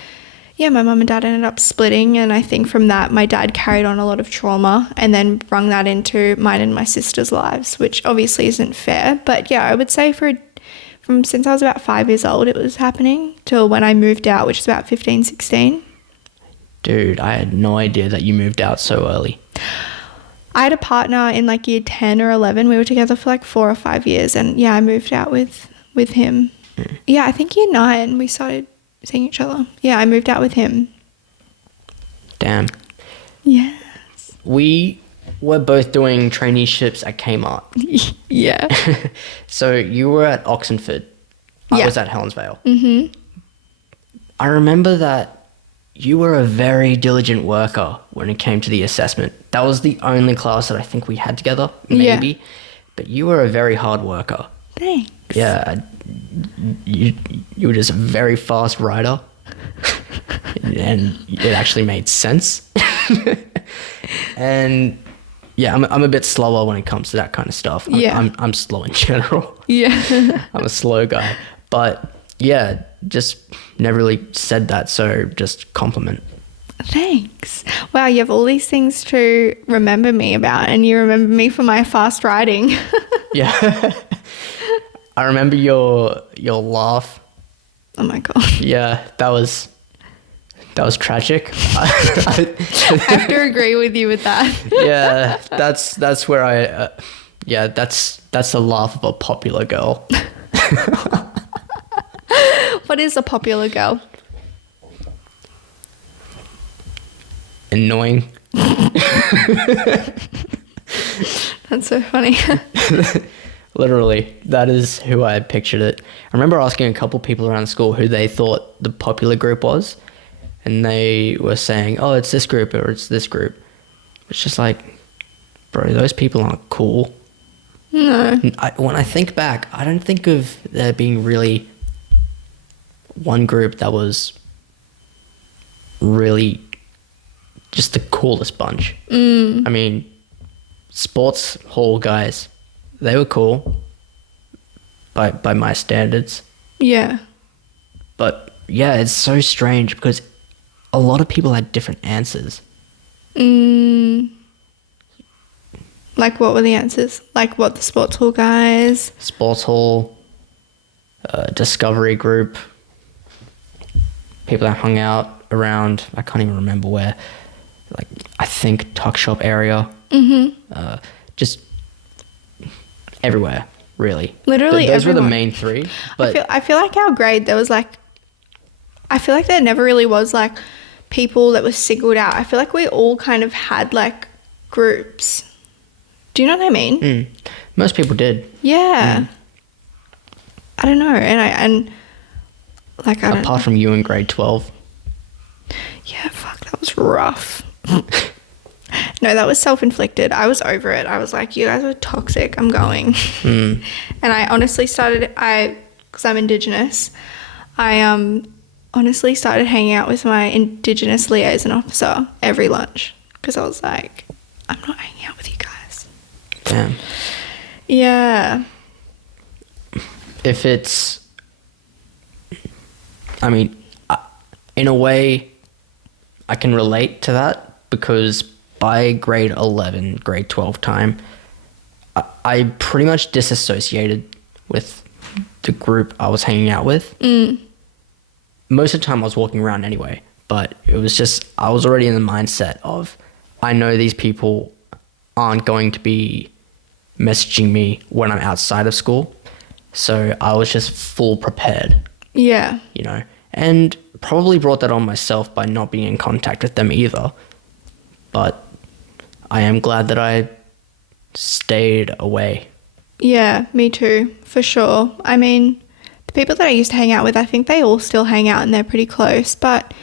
yeah, my mum and dad ended up splitting, and I think from that my dad carried on a lot of trauma and then brung that into mine and my sister's lives, which obviously isn't fair. But yeah, I would say from since I was about 5 years old it was happening till when I moved out, which is about 15, 16. Dude, I had no idea that you moved out so early. I had a partner in like year 10 or 11. We were together for like 4 or 5 years, and yeah, I moved out with him. Yeah, I think year 9 we started seeing each other. Yeah, I moved out with him. Damn. Yes. We were both doing traineeships at Kmart. Yeah. So you were at Oxenford. I Yeah. was at Helensvale. Mm-hmm. I remember that you were a very diligent worker when it came to the assessment. That was the only class that I think we had together, maybe. Yeah. But you were a very hard worker. Thanks. Yeah, you were just a very fast writer, and it actually made sense. And yeah, I'm a bit slower when it comes to that kind of stuff. I'm slow in general. Yeah. I'm a slow guy, but yeah, just never really said that. So just compliment. Thanks. Wow, you have all these things to remember me about, and you remember me for my fast writing. Yeah. I remember your laugh. Oh my God. Yeah, that was tragic. I have to agree with you with that. Yeah, that's where that's the laugh of a popular girl. What is a popular girl? Annoying. That's so funny. Literally, that is who I pictured it. I remember asking a couple people around school who they thought the popular group was, and they were saying, oh, it's this group or it's this group. It's just like, bro, those people aren't cool. No. When I think back, I don't think of there being really one group that was really just the coolest bunch. I mean, sports hall guys, they were cool by my standards. Yeah. But yeah, it's so strange because a lot of people had different answers. Like what were the answers? Like what, the sports hall guys? Sports hall, discovery group, people that hung out around, I can't even remember where, like I think tuck shop area. Just everywhere, really. Literally those were the everyone. main three. But I feel like our grade, there was like, I feel like there never really was like people that were singled out. I feel like we all kind of had like groups. Do you know what I mean? Most people did. Yeah. I don't know. And like, I don't Apart from you in grade 12. Yeah, fuck, that was rough. No, that was self-inflicted. I was over it. I was like, you guys are toxic. I'm going. And I honestly started, because I'm Indigenous, I honestly started hanging out with my Indigenous liaison officer every lunch because I was like, I'm not hanging out with you guys. Damn. Yeah. If it's, I mean, in a way, I can relate to that because by grade 11, grade 12 time, I pretty much disassociated with the group I was hanging out with. Most of the time I was walking around anyway, but it was just, I was already in the mindset of, I know these people aren't going to be messaging me when I'm outside of school. So I was just full prepared. Yeah. You know, and probably brought that on myself by not being in contact with them either. But I am glad that I stayed away. Yeah, me too, for sure. I mean, the people that I used to hang out with, I think they all still hang out and they're pretty close, but...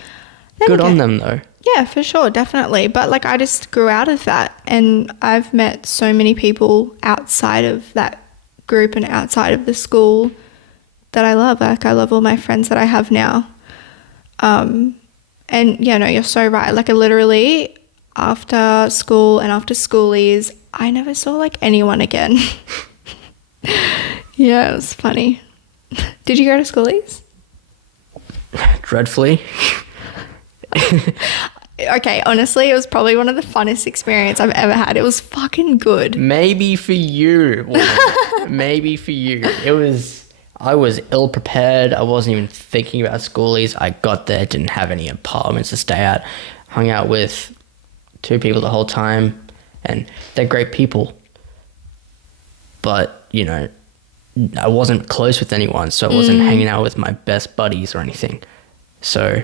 Good on them, though. Yeah, for sure, definitely. But, like, I just grew out of that, and I've met so many people outside of that group and outside of the school that I love. Like, I love all my friends that I have now. And, yeah, no, you're so right. Like, I literally, after school and after schoolies, I never saw, like, anyone again. Yeah, it was funny. Did you go to schoolies? Dreadfully. Okay, honestly, it was probably one of the funnest experiences I've ever had. It was fucking good. Maybe for you. Maybe for you. I was ill prepared. I wasn't even thinking about schoolies. I got there, didn't have any apartments to stay at. Hung out with 2 people the whole time, and they're great people. But, you know, I wasn't close with anyone, so I wasn't hanging out with my best buddies or anything. So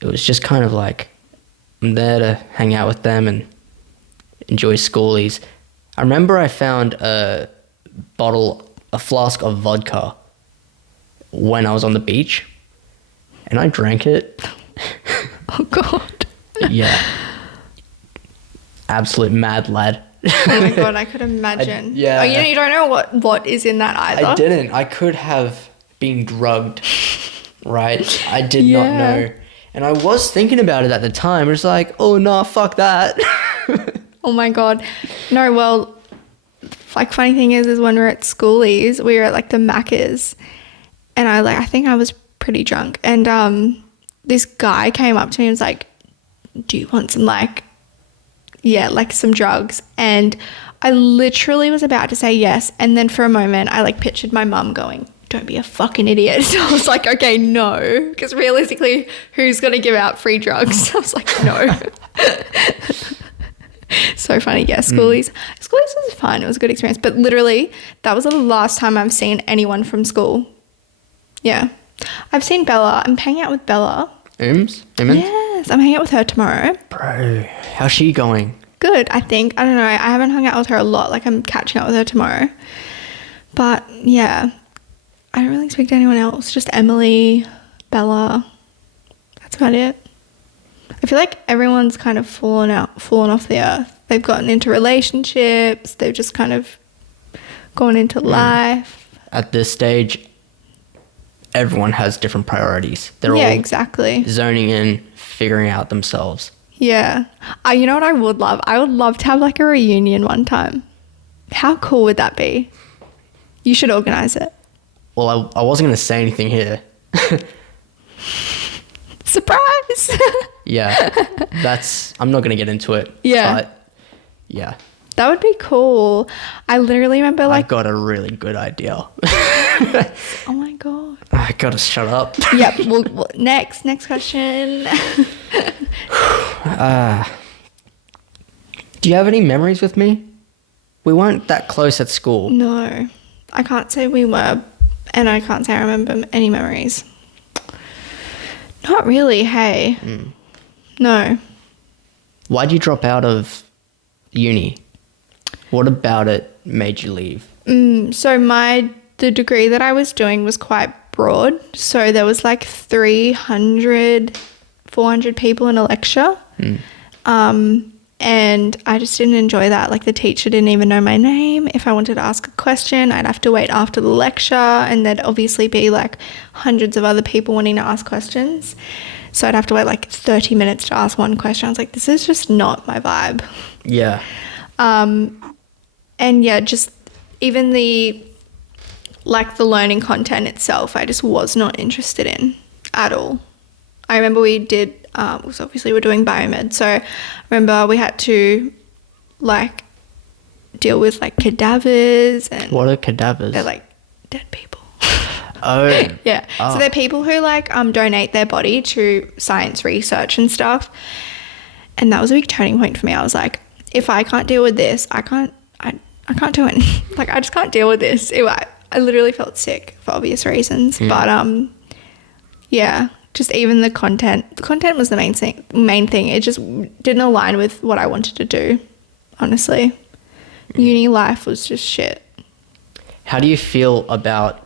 it was just kind of like, I'm there to hang out with them and enjoy schoolies. I remember I found a flask of vodka when I was on the beach, and I drank it. Oh, God. Yeah. Absolute mad lad. Oh, my God, I could imagine. Yeah. Oh, you don't know what is in that either? I didn't. I could have been drugged, right? I did not know. And I was thinking about it at the time. It was like, oh, no, fuck that. Oh, my God. No, well, like, funny thing is when we were at schoolies, we were at, like, the Macca's, and I think I was pretty drunk, and this guy came up to me and was like, do you want some, like, some drugs? And I literally was about to say yes, and then for a moment, I, like, pictured my mum going, don't be a fucking idiot. So I was like, okay, no, because realistically, who's going to give out free drugs? I was like, no. So funny. Yeah, schoolies was fun. It was a good experience, but literally that was the last time I've seen anyone from school. Yeah, I've seen Bella. I'm hanging out with Bella. Ooms? Yes, I'm hanging out with her tomorrow. Bro, how's she going? Good, I think. I don't know, I haven't hung out with her a lot. Like, I'm catching up with her tomorrow, but yeah, I don't really speak to anyone else. Just Emily, Bella. That's about it. I feel like everyone's kind of fallen off the earth. They've gotten into relationships. They've just kind of gone into life. At this stage, everyone has different priorities. They're all exactly zoning in, figuring out themselves. Yeah. You know what I would love? I would love to have like a reunion one time. How cool would that be? You should organize it. Well, I wasn't going to say anything here. Surprise! Yeah, I'm not going to get into it. Yeah. But, yeah. That would be cool. I literally remember I got a really good idea. Oh my God. I got to shut up. Yep. Well, next question. Do you have any memories with me? We weren't that close at school. No, I can't say we were, and I can't say I remember any memories. Not really, hey. No. Why'd you drop out of uni? What about it made you leave? So the degree that I was doing was quite broad. So there was like 300, 400 people in a lecture. And I just didn't enjoy that. Like the teacher didn't even know my name. If I wanted to ask a question, I'd have to wait after the lecture, and there'd obviously be like hundreds of other people wanting to ask questions. So I'd have to wait like 30 minutes to ask one question. I was like, this is just not my vibe. Yeah. And yeah, just even the learning content itself, I just was not interested in at all. I remember we did, because obviously we're doing biomed. So I remember we had to like deal with like cadavers. And What are cadavers? they're like dead people. Oh. Yeah. Oh. So they're people who like donate their body to science research and stuff. And that was a big turning point for me. I was like, if I can't deal with this, I can't do it. Like I just can't deal with this. I literally felt sick for obvious reasons. But yeah, just even the content was the main thing. It just didn't align with what I wanted to do, honestly. Uni life was just shit. How do you feel about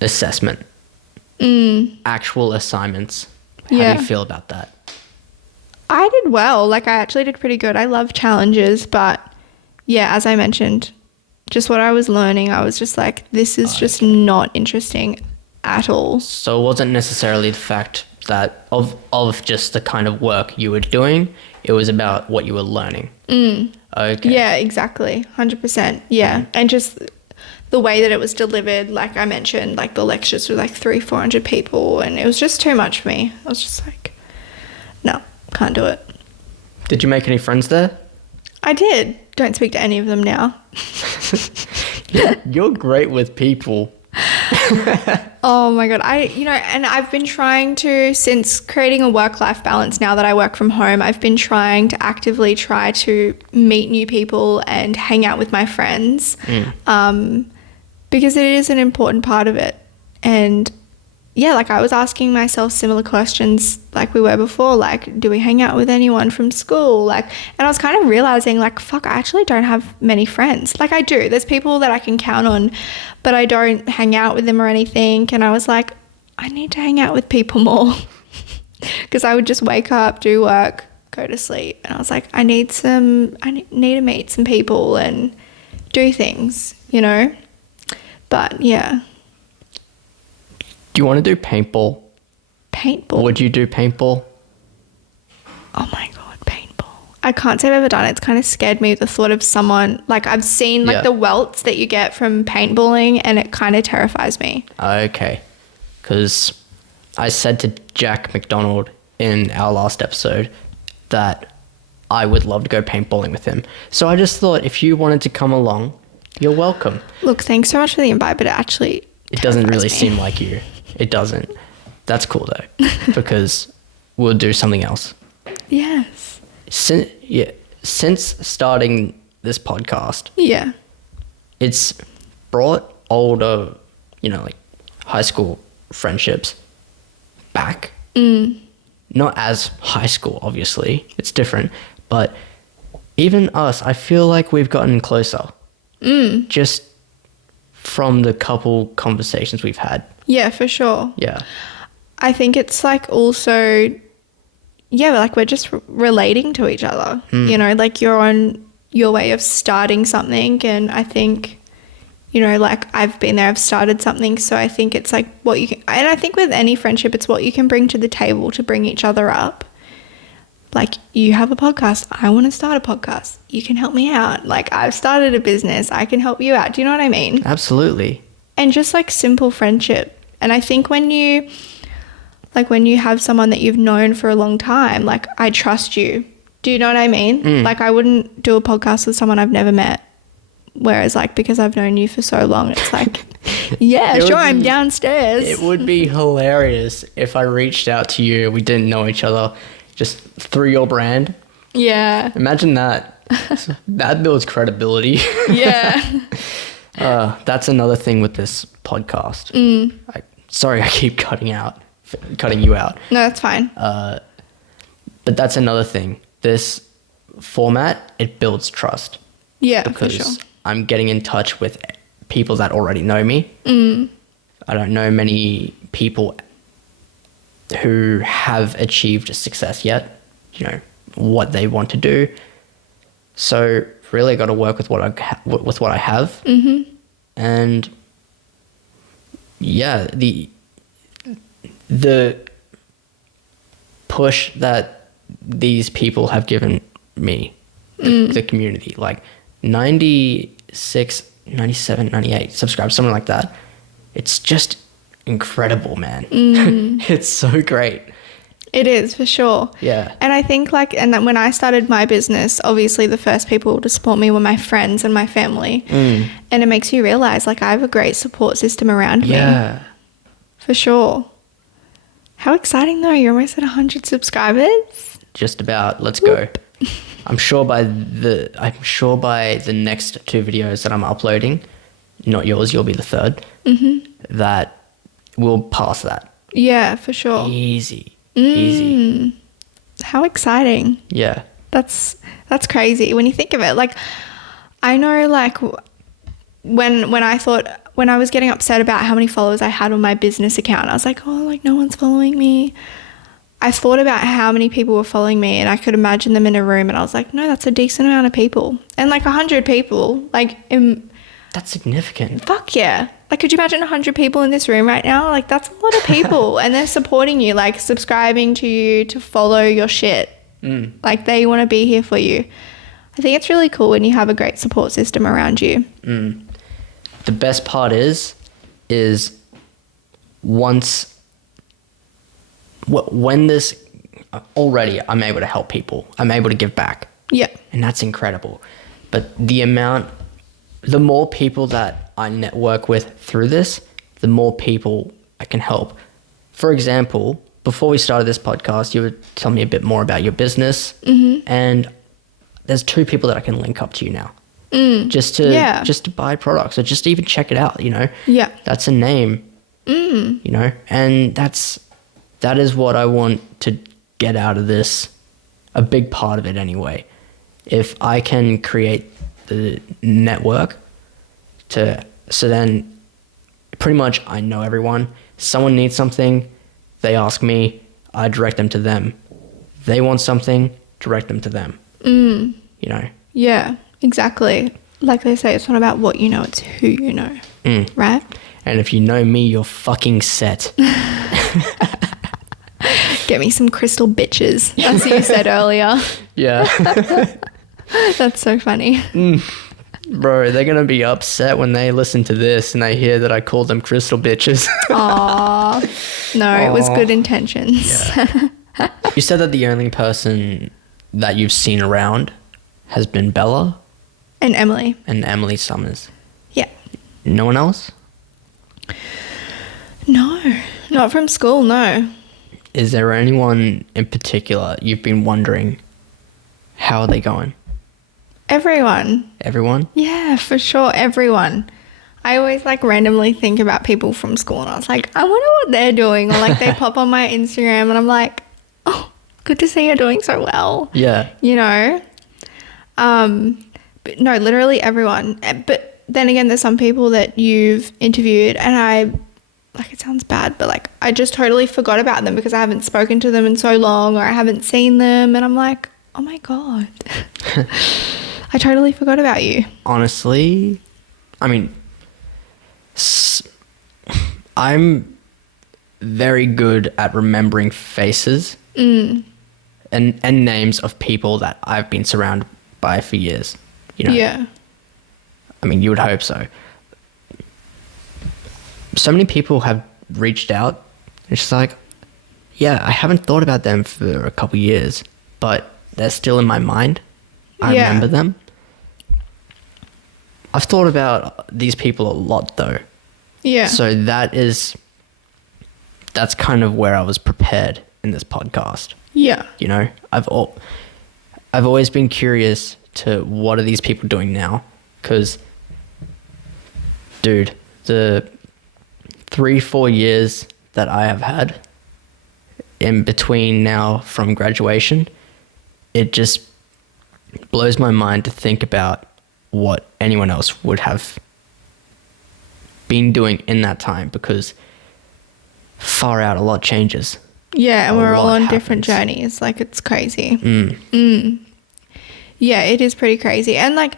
assessment? Actual assignments. How Yeah. do you feel about that? I did well. Like I actually did pretty good. I love challenges, but yeah, as I mentioned, just what I was learning, I was just like, this is just not interesting at all. So it wasn't necessarily the fact that of just the kind of work you were doing, it was about what you were learning. Okay. Yeah, exactly. 100%. Yeah. And just the way that it was delivered, like I mentioned, like the lectures were like 300-400 people, and it was just too much for me. I was just like, no, can't do it. Did you make any friends there? I did. Don't speak to any of them now. You're great with people. Oh my God. And I've been trying to, since creating a work-life balance now that I work from home, I've been trying to actively try to meet new people and hang out with my friends, because it is an important part of it. And yeah, like I was asking myself similar questions like we were before, like, do we hang out with anyone from school? Like, and I was kind of realizing like, fuck, I actually don't have many friends. Like I do, there's people that I can count on, but I don't hang out with them or anything. And I was like, I need to hang out with people more, because I would just wake up, do work, go to sleep. And I was like, I need to meet some people and do things, you know? But yeah. Do you want to do paintball? Paintball? Would you do paintball? Oh my God, paintball. I can't say I've ever done it. It's kind of scared me, the thought of someone, like I've seen like the welts that you get from paintballing, and it kind of terrifies me. Okay. Because I said to Jack McDonald in our last episode that I would love to go paintballing with him. So I just thought if you wanted to come along, you're welcome. Look, thanks so much for the invite, but it doesn't really me. seem like you. It doesn't. That's cool though, because we'll do something else. Yes. Since starting this podcast, Yeah. it's brought older, like high school friendships back. Not as high school, obviously. It's different. But even us, I feel like we've gotten closer. Just from the couple conversations we've had. Yeah, for sure. Yeah. I think it's like also, yeah, like we're just relating to each other. Like you're on your way of starting something, and I think, like I've been there, I've started something. So I think it's like what you can, and I think with any friendship, it's what you can bring to the table to bring each other up. Like you have a podcast, I want to start a podcast. You can help me out. Like I've started a business, I can help you out. Do you know what I mean? Absolutely. And just like simple friendship. And I think when you have someone that you've known for a long time, like I trust you. Do you know what I mean? Like I wouldn't do a podcast with someone I've never met. Whereas like, because I've known you for so long, it's like, yeah, sure, I'm downstairs. It would be hilarious if I reached out to you, we didn't know each other, just through your brand. Yeah. Imagine that. That builds credibility. Yeah. That's another thing with this podcast. Sorry, I keep cutting you out. No, that's fine. But that's another thing. This format, it builds trust. Yeah, for Because sure. I'm getting in touch with people that already know me. I don't know many people who have achieved success yet, you know, what they want to do. So really got to work with what I have. And yeah, the push that these people have given me, the community, like 96, 97, 98 subscribers, something like that. It's just incredible, man. It's so great. It is, for sure. Yeah. And I think and then when I started my business, obviously the first people to support me were my friends and my family. And it makes you realize I have a great support system around me. Yeah. For sure. How exciting though. You're almost at 100 subscribers. Just about. Let's go. I'm sure by the next 2 videos that I'm uploading, not yours, you'll be the third, that will pass that. Yeah, for sure. Easy. How exciting. Yeah. That's crazy when you think of it. I know when I was getting upset about how many followers I had on my business account, I was like, oh, no one's following me. I thought about how many people were following me and I could imagine them in a room and I was like, no, that's a decent amount of people. And 100 people, That's significant. fuck yeah. Could you imagine 100 people in this room right now? That's a lot of people. And they're supporting you, subscribing to you, to follow your shit. They want to be here for you. I think it's really cool when you have a great support system around you. The best part is when this, already I'm able to help people. I'm able to give back. Yeah. And that's incredible. But the more people that I network with through this, the more people I can help. For example, before we started this podcast, you would tell me a bit more about your business. And there's 2 people that I can link up to you now. Just to buy products or just to even check it out, you know? Yeah. That's a name, you know? And that is what I want to get out of this, a big part of it anyway. If I can create the network so then pretty much I know everyone. Someone needs something, they ask me, I direct them to them. They want something, direct them to them. You know? Yeah, exactly. Like they say, it's not about what you know, it's who you know. Right? And if you know me, you're fucking set. Get me some crystal bitches, as you said earlier. Yeah. That's so funny. Bro, they're going to be upset when they listen to this and they hear that I called them crystal bitches. Aw. No, it was good intentions. Yeah. You said that the only person that you've seen around has been Bella And Emily. and Emily Summers. Yeah. No one else? No, not from school, no. Is there anyone in particular you've been wondering, how are they going? Everyone. Everyone? Yeah, for sure, everyone. I always randomly think about people from school and I was like, I wonder what they're doing. Or they pop on my Instagram and I'm like, oh, good to see you're doing so well. Yeah. You know? But no, literally everyone. But then again, there's some people that you've interviewed and it sounds bad, but I just totally forgot about them because I haven't spoken to them in so long or I haven't seen them and I'm like, oh my God. I totally forgot about you. Honestly, I mean, I'm very good at remembering faces and names of people that I've been surrounded by for years. You know? Yeah. I mean, you would hope so. So many people have reached out. It's just like, yeah, I haven't thought about them for a couple years, but they're still in my mind. I remember them. I've thought about these people a lot though. Yeah. So that's kind of where I was prepared in this podcast. Yeah. You know, I've always been curious to what are these people doing now? Because, dude, the 3-4 years that I have had in between now from graduation, it just blows my mind to think about what anyone else would have been doing in that time, because far out, a lot changes. Yeah, and A we're all lot on different happens. journeys. Like, it's crazy. Yeah, it is pretty crazy. And like,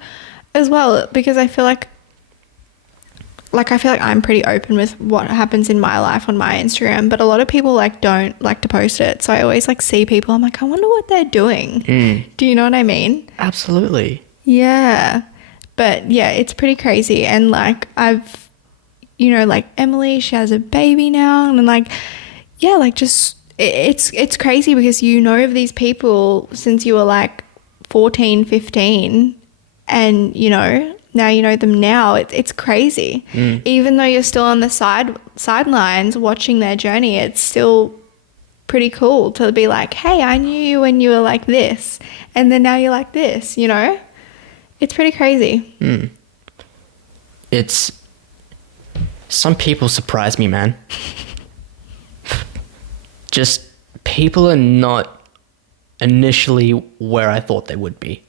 as well, because I feel like I'm pretty open with what happens in my life on my Instagram, but a lot of people like don't like to post it. So I always like see people, I'm like, I wonder what they're doing. Do you know what I mean? Absolutely. Yeah. But yeah, it's pretty crazy. And like, I've, you know, like Emily, she has a baby now, and like, yeah, like just it's crazy because you know of these people since you were like 14, 15, and you know, now you know them now. It's crazy. Even though you're still on the sidelines watching their journey, it's still pretty cool to be like, hey, I knew you when you were like this, and then now you're like this, you know? It's pretty crazy. It's, some people surprise me, man. Just, people are not initially where I thought they would be.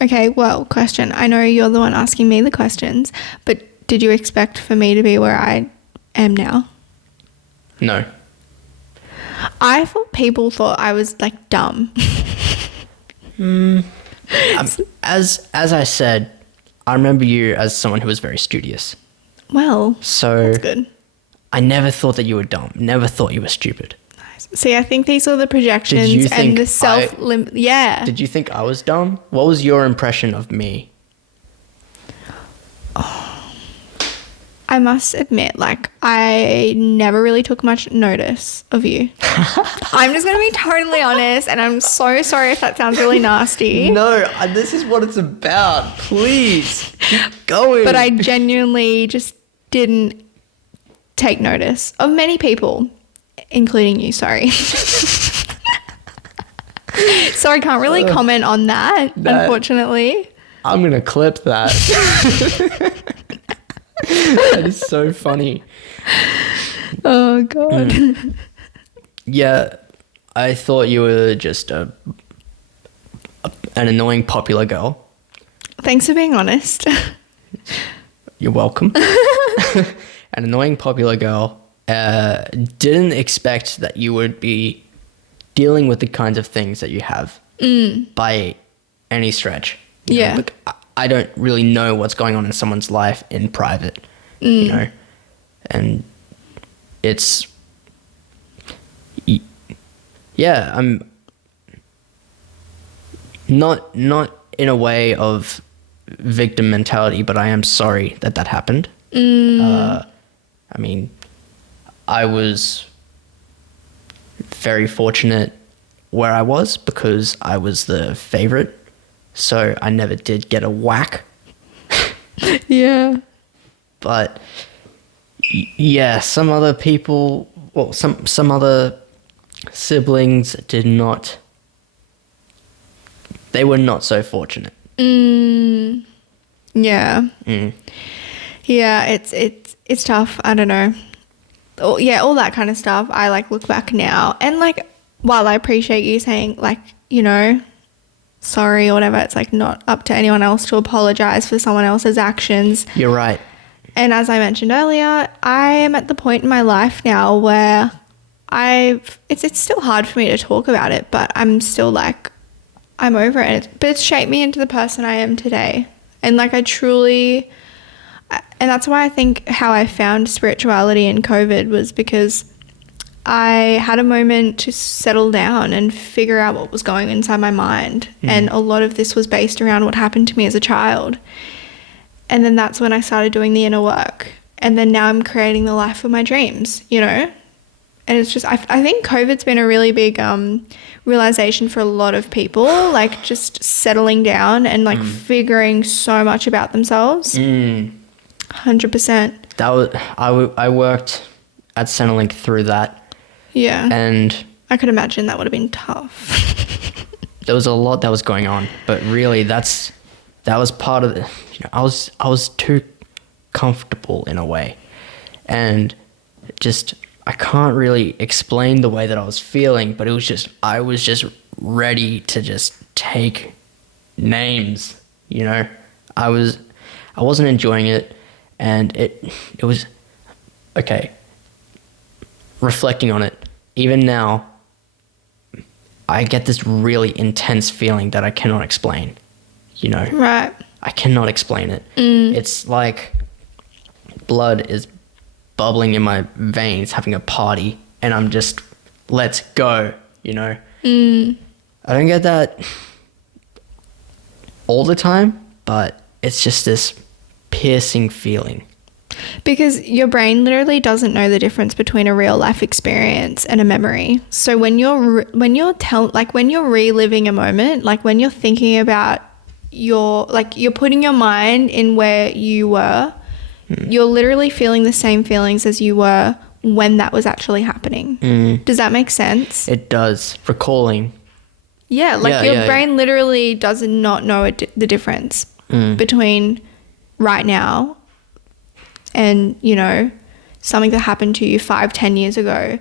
Okay, well, question. I know you're the one asking me the questions, but did you expect for me to be where I am now? No. I thought people thought I was like dumb. As I said, I remember you as someone who was very studious. Well, So that's good. I never thought that you were dumb. Never thought you were stupid. See, I think these are the projections Did you think and the self-limit. Yeah. Did you think I was dumb? What was your impression of me? I must admit, like, I never really took much notice of you. I'm just going to be totally honest, and I'm so sorry if that sounds really nasty. No, this is what it's about. Please, keep going. But I genuinely just didn't take notice of many people, including you, sorry. So I can't really comment on that, unfortunately. I'm going to clip that. That is so funny. Oh, God. Yeah, I thought you were just an annoying popular girl. Thanks for being honest. You're welcome. An annoying popular girl. Didn't expect that you would be dealing with the kinds of things that you have by any stretch. You know, Yeah. but I don't really know what's going on in someone's life in private, you know, and it's, yeah, I'm not in a way of victim mentality, but I am sorry that happened. I mean, I was very fortunate where I was because I was the favorite. So I never did get a whack. Yeah. But yeah, some other people, well, some other siblings did not, they were not so fortunate. Yeah. Yeah, it's tough. I don't know. Yeah, all that kind of stuff. I like look back now, and like, while I appreciate you saying like, you know, sorry or whatever, it's like not up to anyone else to apologize for someone else's actions. You're right. And as I mentioned earlier, I am at the point in my life now where it's still hard for me to talk about it, but I'm still like, I'm over it. But it's shaped me into the person I am today. And like, and that's why I think how I found spirituality in COVID was because I had a moment to settle down and figure out what was going inside my mind. And a lot of this was based around what happened to me as a child. And then that's when I started doing the inner work. And then now I'm creating the life of my dreams, you know? And it's just, I think COVID's been a really big realization for a lot of people, like just settling down and like figuring so much about themselves. 100%. That was, I worked at Centrelink through that. Yeah. And I could imagine that would have been tough. there was a lot that was going on, but really that was part of the, you know, I was too comfortable in a way, and just, I can't really explain the way that I was feeling, but it was just, I was just ready to just take names, you know. I wasn't enjoying it, and it was okay. Reflecting on it, even now, I get this really intense feeling that I cannot explain, you know. Right. I cannot explain it. It's like blood is bubbling in my veins, having a party, and I'm just, let's go, you know. I don't get that all the time, but it's just this piercing feeling. Because your brain literally doesn't know the difference between a real life experience and a memory. So when you're reliving a moment, like when you're thinking about you're putting your mind in where you were, you're literally feeling the same feelings as you were when that was actually happening. Does that make sense? It does. Recalling. Yeah, like your brain literally does not know the difference between right now and, you know, something that happened to you 5-10 years ago.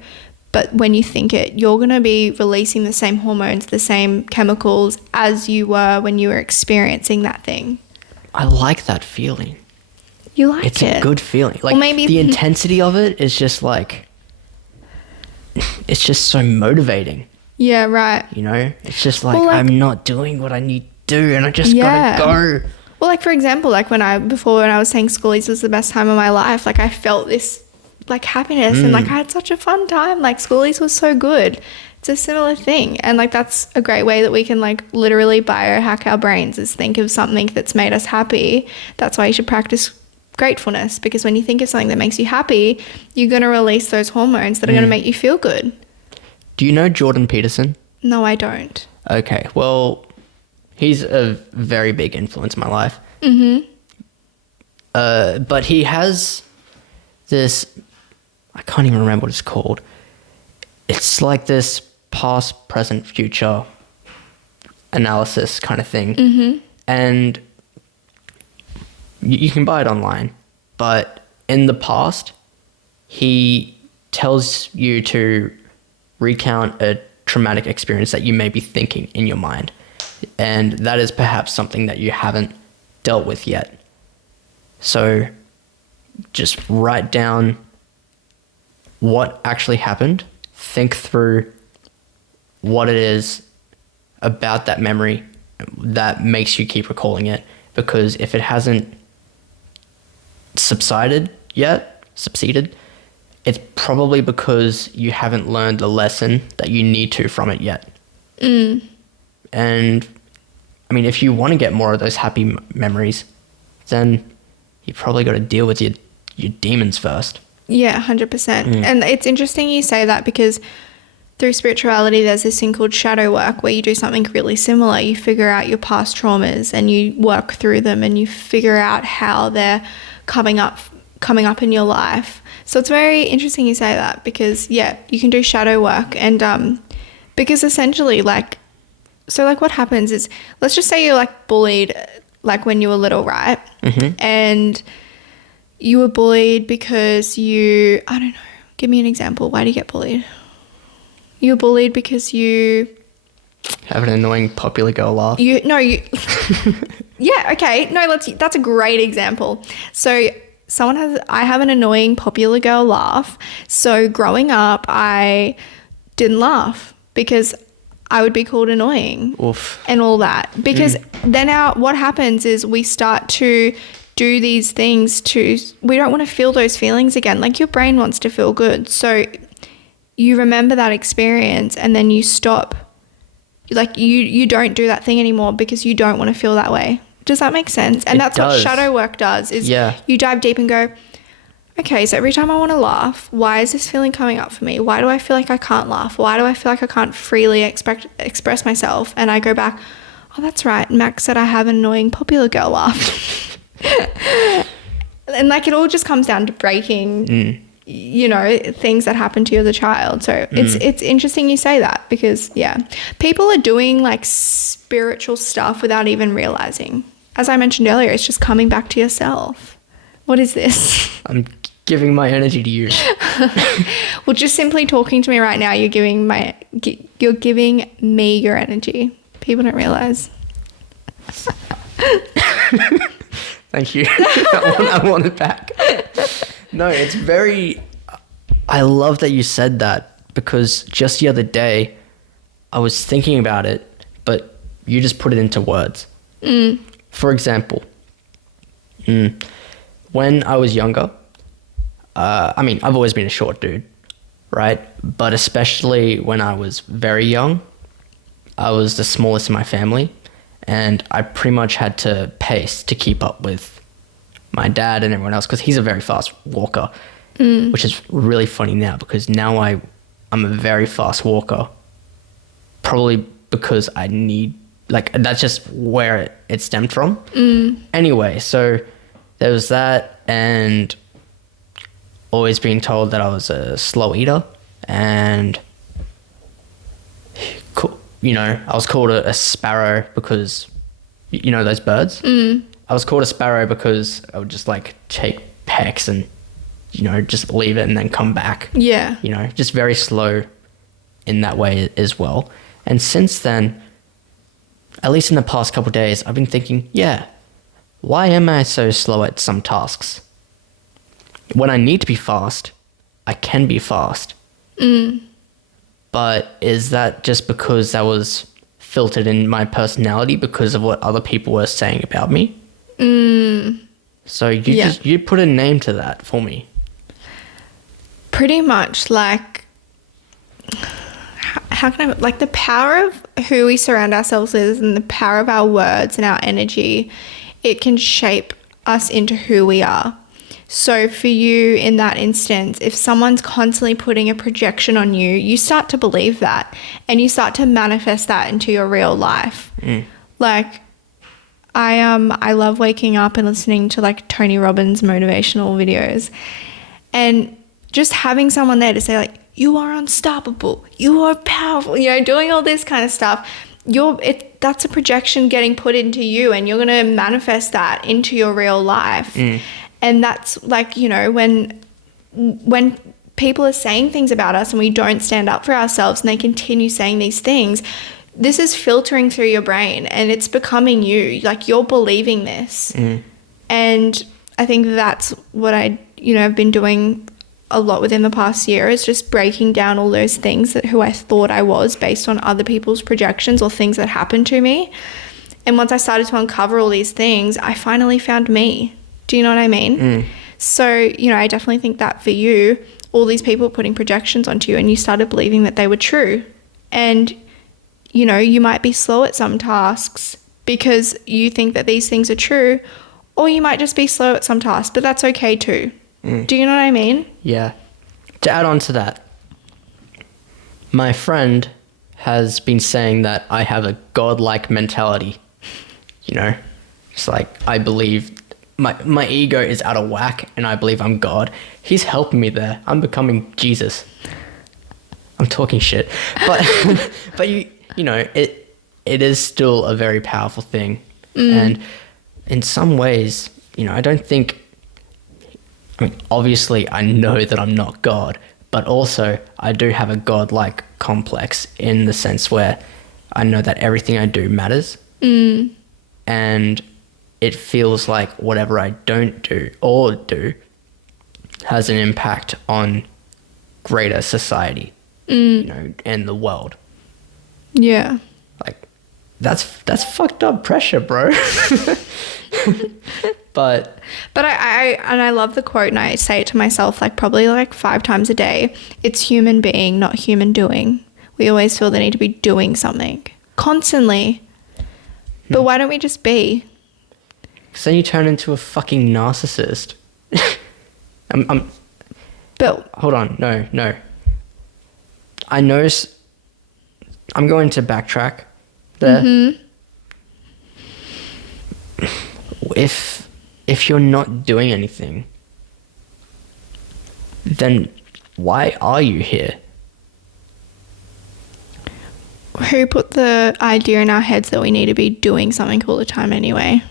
But when you think it, you're going to be releasing the same hormones, the same chemicals as you were when you were experiencing that thing. I like that feeling. You like it's it? It's a good feeling. Like, maybe the intensity of it is just like, it's just so motivating. Yeah, right. You know? It's just like, I'm not doing what I need to do and I just gotta go. Well, like, for example, like when I was saying schoolies was the best time of my life, like I felt this like happiness and like I had such a fun time. Like schoolies was so good. It's a similar thing. And like that's a great way that we can like literally biohack our brains, is think of something that's made us happy. That's why you should practice gratefulness, because when you think of something that makes you happy, you're going to release those hormones that are going to make you feel good. Do you know Jordan Peterson? No, I don't. Okay, well, he's a very big influence in my life. But he has this, I can't even remember what it's called. It's like this past, present, future analysis kind of thing. And you can buy it online. But in the past, he tells you to recount a traumatic experience that you may be thinking in your mind. And that is perhaps something that you haven't dealt with yet. So just write down what actually happened. Think through what it is about that memory that makes you keep recalling it. Because if it hasn't subsided, it's probably because you haven't learned the lesson that you need to from it yet. And I mean, if you want to get more of those happy memories, then you probably got to deal with your demons first. Yeah, 100%. And it's interesting you say that, because through spirituality, there's this thing called shadow work, where you do something really similar. You figure out your past traumas and you work through them and you figure out how they're coming up in your life. So it's very interesting you say that, because you can do shadow work. And because essentially what happens is, let's just say you're like bullied like when you were little, right? And you were bullied because I don't know, give me an example. Why do you get bullied? You were bullied because you have an annoying popular girl laugh. Yeah, okay. No, that's a great example. So I have an annoying popular girl laugh. So growing up, I didn't laugh because I would be called annoying. Oof. And all that. Because then what happens is we start to do these things we don't want to feel those feelings again. Like, your brain wants to feel good. So you remember that experience and then you stop. Like, you don't do that thing anymore because you don't want to feel that way. Does that make sense? And that's what shadow work does, is you dive deep and go, okay, so every time I want to laugh, why is this feeling coming up for me? Why do I feel like I can't laugh? Why do I feel like I can't freely express myself? And I go back, oh, that's right, Max said I have an annoying popular girl laugh. And like, it all just comes down to breaking, you know, things that happen to you as a child. So it's interesting you say that, because people are doing like spiritual stuff without even realizing. As I mentioned earlier, it's just coming back to yourself. What is this? I'm giving my energy to you. Well, just simply talking to me right now, you're giving me your energy. People don't realize. Thank you. I want it back. No, it's very... I love that you said that, because just the other day, I was thinking about it, but you just put it into words. For example, when I was younger, I've always been a short dude, right? But especially when I was very young, I was the smallest in my family, and I pretty much had to pace to keep up with my dad and everyone else, because he's a very fast walker, which is really funny now, because now I'm a very fast walker, probably because I need, like, that's just where it stemmed from. Anyway, so there was that, and always being told that I was a slow eater, and I was called a sparrow because, you know those birds? I was called a sparrow because I would just like take pecks and, just leave it and then come back. Yeah. Just very slow in that way as well. And since then, at least in the past couple of days, I've been thinking, why am I so slow at some tasks? When I need to be fast, I can be fast. But is that just because that was filtered in my personality because of what other people were saying about me? So you put a name to that for me. Pretty much, like, how can I, like, the power of who we surround ourselves with and the power of our words and our energy, it can shape us into who we are. So for you in that instance, if someone's constantly putting a projection on you, you start to believe that and you start to manifest that into your real life. Like, I love waking up and listening to like Tony Robbins motivational videos, and just having someone there to say like, you are unstoppable, you are powerful, doing all this kind of stuff. That's a projection getting put into you, and you're going to manifest that into your real life. And that's like, when people are saying things about us and we don't stand up for ourselves and they continue saying these things, this is filtering through your brain and it's becoming you. Like, you're believing this. And I think that's what I've been doing a lot within the past year, is just breaking down all those things that who I thought I was based on other people's projections or things that happened to me. And once I started to uncover all these things, I finally found me. Do you know what I mean? So, I definitely think that for you, all these people putting projections onto you and you started believing that they were true. And, you might be slow at some tasks because you think that these things are true, or you might just be slow at some tasks, but that's okay too. Do you know what I mean? Yeah. To add on to that, my friend has been saying that I have a godlike mentality. It's like, I believe my ego is out of whack and I believe I'm God. He's helping me there. I'm becoming Jesus. I'm talking shit. But it is still a very powerful thing. And in some ways, I don't think, obviously I know that I'm not God, but also I do have a God-like complex in the sense where I know that everything I do matters. And it feels like whatever I don't do or do has an impact on greater society, and the world. Yeah. Like, that's fucked up pressure, bro. But I love the quote, and I say it to myself like probably like 5 times a day. It's human being, not human doing. We always feel the need to be doing something constantly. But why don't we just be? Because then you turn into a fucking narcissist. But hold on, no. I know. I'm going to backtrack there. If you're not doing anything, then why are you here? Who put the idea in our heads that we need to be doing something all the time anyway?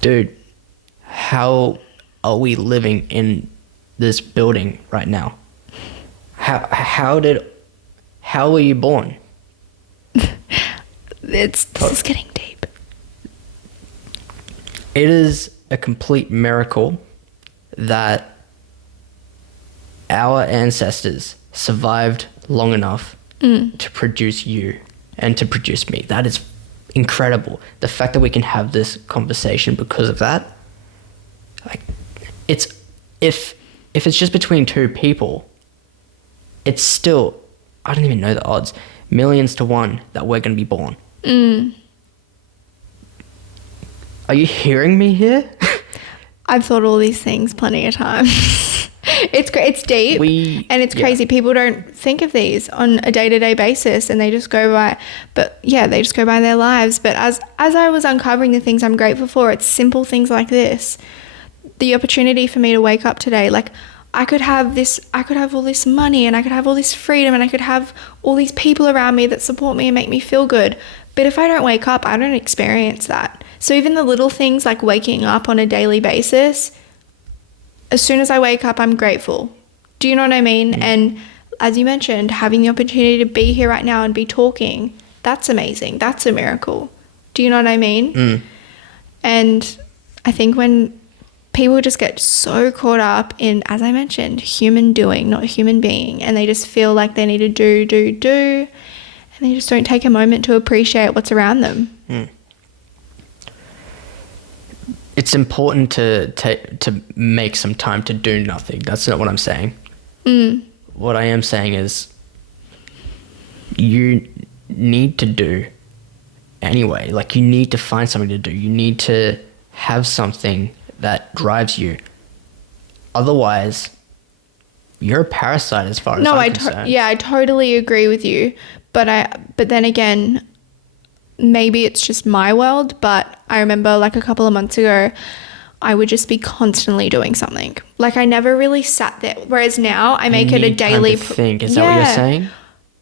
Dude, how are we living in this building right now? How were you born? This is getting deep. It is a complete miracle that our ancestors survived long enough to produce you and to produce me. That is incredible. The fact that we can have this conversation because of that, like, it's if it's just between two people, it's still, I don't even know the odds, millions to one that we're going to be born. Are you hearing me here? I've thought all these things plenty of times. It's deep and it's crazy. People don't think of these on a day-to-day basis, and they just go by. But yeah, they just go by their lives. But as I was uncovering the things I'm grateful for, it's simple things like this. The opportunity for me to wake up today, like I could have all this money, and I could have all this freedom, and I could have all these people around me that support me and make me feel good. But if I don't wake up, I don't experience that. So even the little things like waking up on a daily basis, as soon as I wake up, I'm grateful. Do you know what I mean? And as you mentioned, having the opportunity to be here right now and be talking, that's amazing. That's a miracle. Do you know what I mean? And I think when people just get so caught up in, as I mentioned, human doing, not human being, and they just feel like they need to do, and they just don't take a moment to appreciate what's around them. It's important to make some time to do nothing. That's not what I'm saying. What I am saying is you need to do anyway. Like, you need to find something to do. You need to have something that drives you. Otherwise, you're a parasite as far as I'm concerned. I totally agree with you. But then again, maybe it's just my world, but I remember like a couple of months ago, I would just be constantly doing something. Like, I never really sat there. Whereas now I make it a daily think. Is that what you're saying?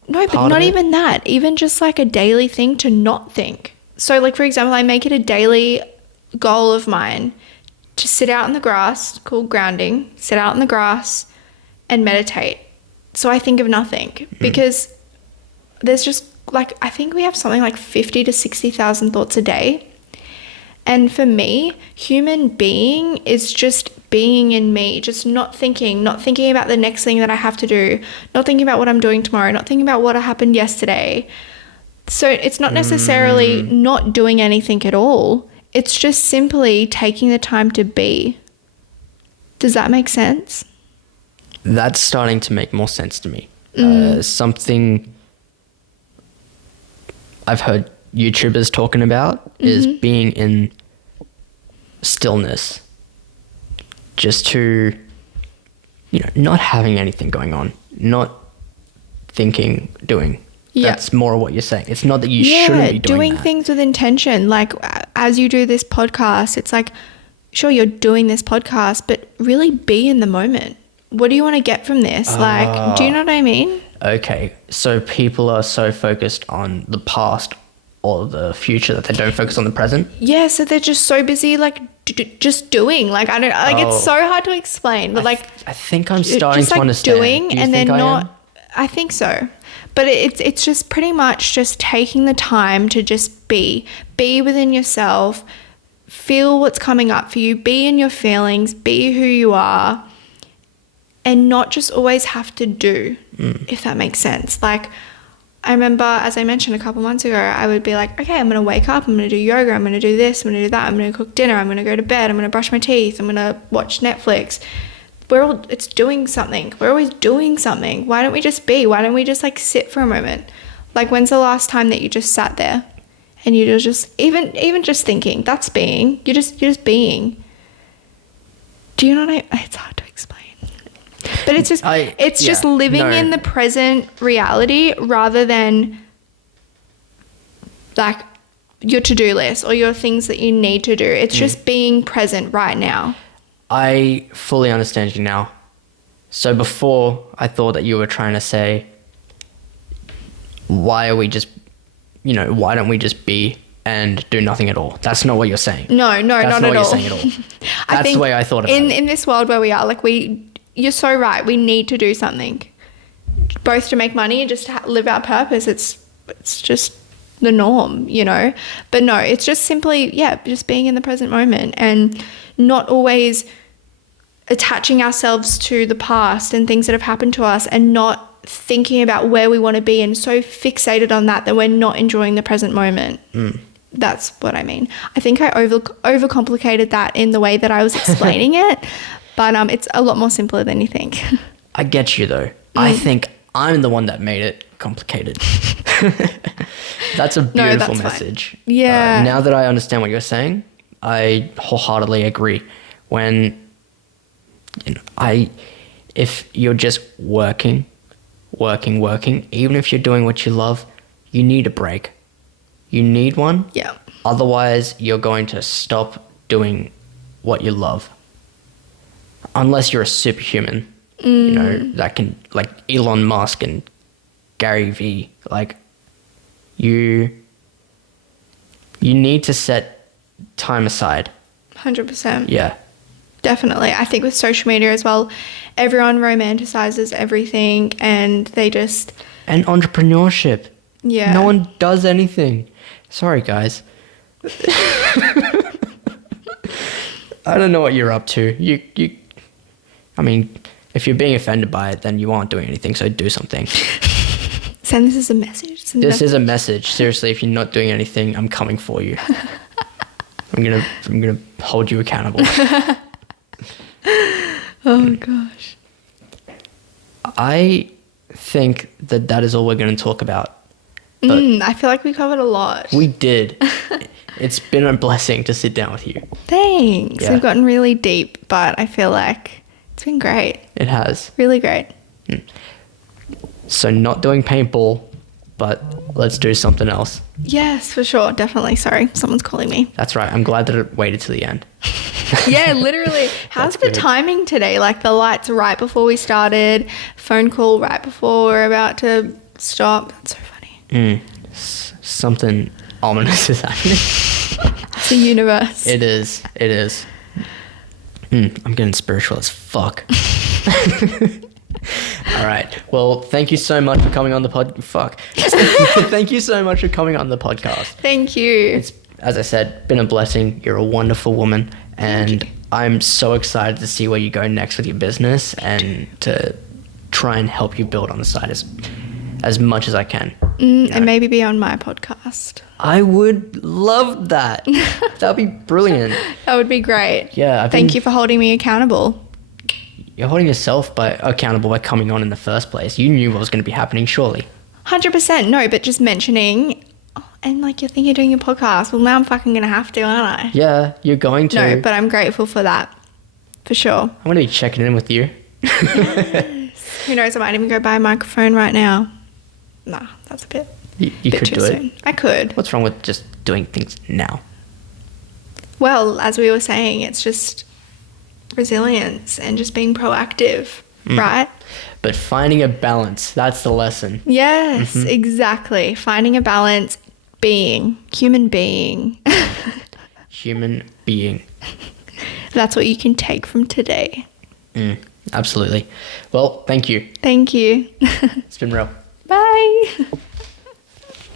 No, but not even that. Even just like a daily thing to not think. So like, for example, I make it a daily goal of mine to sit out in the grass, called grounding, sit out in the grass and meditate. So I think of nothing, because there's just like, I think we have something like 50 to 60,000 thoughts a day. And for me, human being is just being in me, just not thinking about the next thing that I have to do, not thinking about what I'm doing tomorrow, not thinking about what happened yesterday. So it's not necessarily not doing anything at all. It's just simply taking the time to be. Does that make sense? That's starting to make more sense to me. Something I've heard YouTubers talking about is being in stillness. Just to, not having anything going on, not thinking, doing. Yeah. That's more what you're saying. It's not that you shouldn't be doing that. Things with intention. Like, as you do this podcast, it's like, sure, you're doing this podcast, but really be in the moment. What do you want to get from this? Like, do you know what I mean? Okay, so people are so focused on the past or the future that they don't focus on the present? Yeah, so they're just so busy, like, just doing. Like, I don't, like, it's so hard to explain, but I think I'm starting to understand. Doing, and then I think so. But it's just pretty much just taking the time to just be within yourself, feel what's coming up for you, be in your feelings, be who you are, and not just always have to do, if that makes sense. Like, I remember, as I mentioned a couple months ago, I would be like, okay, I'm going to wake up, I'm going to do yoga, I'm going to do this, I'm going to do that, I'm going to cook dinner, I'm going to go to bed, I'm going to brush my teeth, I'm going to watch Netflix. It's doing something. We're always doing something. Why don't we just be? Why don't we just like sit for a moment? Like, when's the last time that you just sat there and you're just even just thinking? That's being. You're just being. Do you know what it's hard to explain. But it's just living in the present reality rather than like your to-do list or your things that you need to do. It's just being present right now. I fully understand you now. So before, I thought that you were trying to say, why don't we just be and do nothing at all. That's not what you're saying. No, That's not not at what you're all. saying at all. That's the way I thought about it. In this world where we are, like you're so right. We need to do something, both to make money and just to live our purpose. It's just the norm, you know. But no, it's just simply, just being in the present moment and not always attaching ourselves to the past and things that have happened to us, and not thinking about where we want to be and so fixated on that we're not enjoying the present moment. That's what I mean. I think I overcomplicated that in the way that I was explaining it, but it's a lot more simpler than you think. I get you though. I think I'm the one that made it complicated. That's a beautiful that's message. fine. Yeah. Now that I understand what you're saying, I wholeheartedly agree. When if you're just working, even if you're doing what you love, you need a break. You need one. Yeah. Otherwise, you're going to stop doing what you love. Unless you're a superhuman, you know, that can, like Elon Musk and Gary Vee, like you need to set time aside. 100%. Yeah. Definitely. I think with social media as well, everyone romanticizes everything and they just... And entrepreneurship. Yeah. No one does anything. Sorry, guys. I don't know what you're up to. I mean, if you're being offended by it, then you aren't doing anything, so do something. Send this as a message. This is a message. Seriously, if you're not doing anything, I'm coming for you. I'm gonna hold you accountable. Oh gosh. I think that is all we're going to talk about. But I feel like we covered a lot. we did. It's been a blessing to sit down with you. Thanks. Yeah. We've gotten really deep, but I feel like it's been great. It has. Really great. So not doing paintball, but let's do something else. Yes, for sure. Definitely. Sorry. Someone's calling me. That's right. I'm glad that it waited to the end. Yeah, literally. How's That's the good. timing today? Like the lights right before we started, phone call right before we're about to stop. That's so funny. Something ominous is happening. It's the universe. It is. I'm getting spiritual as fuck. All right. Well, thank you so much for coming on the Thank you so much for coming on the podcast. Thank you. It's, as I said, been a blessing. You're a wonderful woman, and I'm so excited to see where you go next with your business and to try and help you build on the side as much as I can. And maybe be on my podcast. I would love that. That would be brilliant. That would be great. Yeah. Thank you for holding me accountable. You're holding yourself accountable by coming on in the first place. You knew what was going to be happening, surely. 100%. No, but just mentioning, and like you're thinking you're doing your podcast. Well, now I'm fucking going to have to, aren't I? Yeah, you're going to. No, but I'm grateful for that. For sure. I'm going to be checking in with you. Who knows, I might even go buy a microphone right now. Nah, that's a bit You could too do it. soon. I could. What's wrong with just doing things now? Well, as we were saying, it's just resilience and just being proactive, right? But finding a balance, that's the lesson. Yes, exactly. Finding a balance, human being. Human being. That's what you can take from today. Absolutely. Well, thank you. Thank you. It's been real. Bye.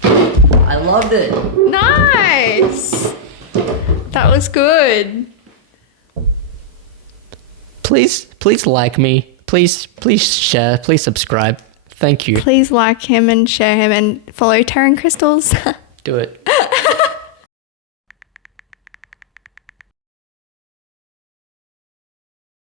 I loved it. Nice. That was good. Please like me. Please share. Please subscribe. Thank you. Please like him and share him and follow Terran Crystals. Do it.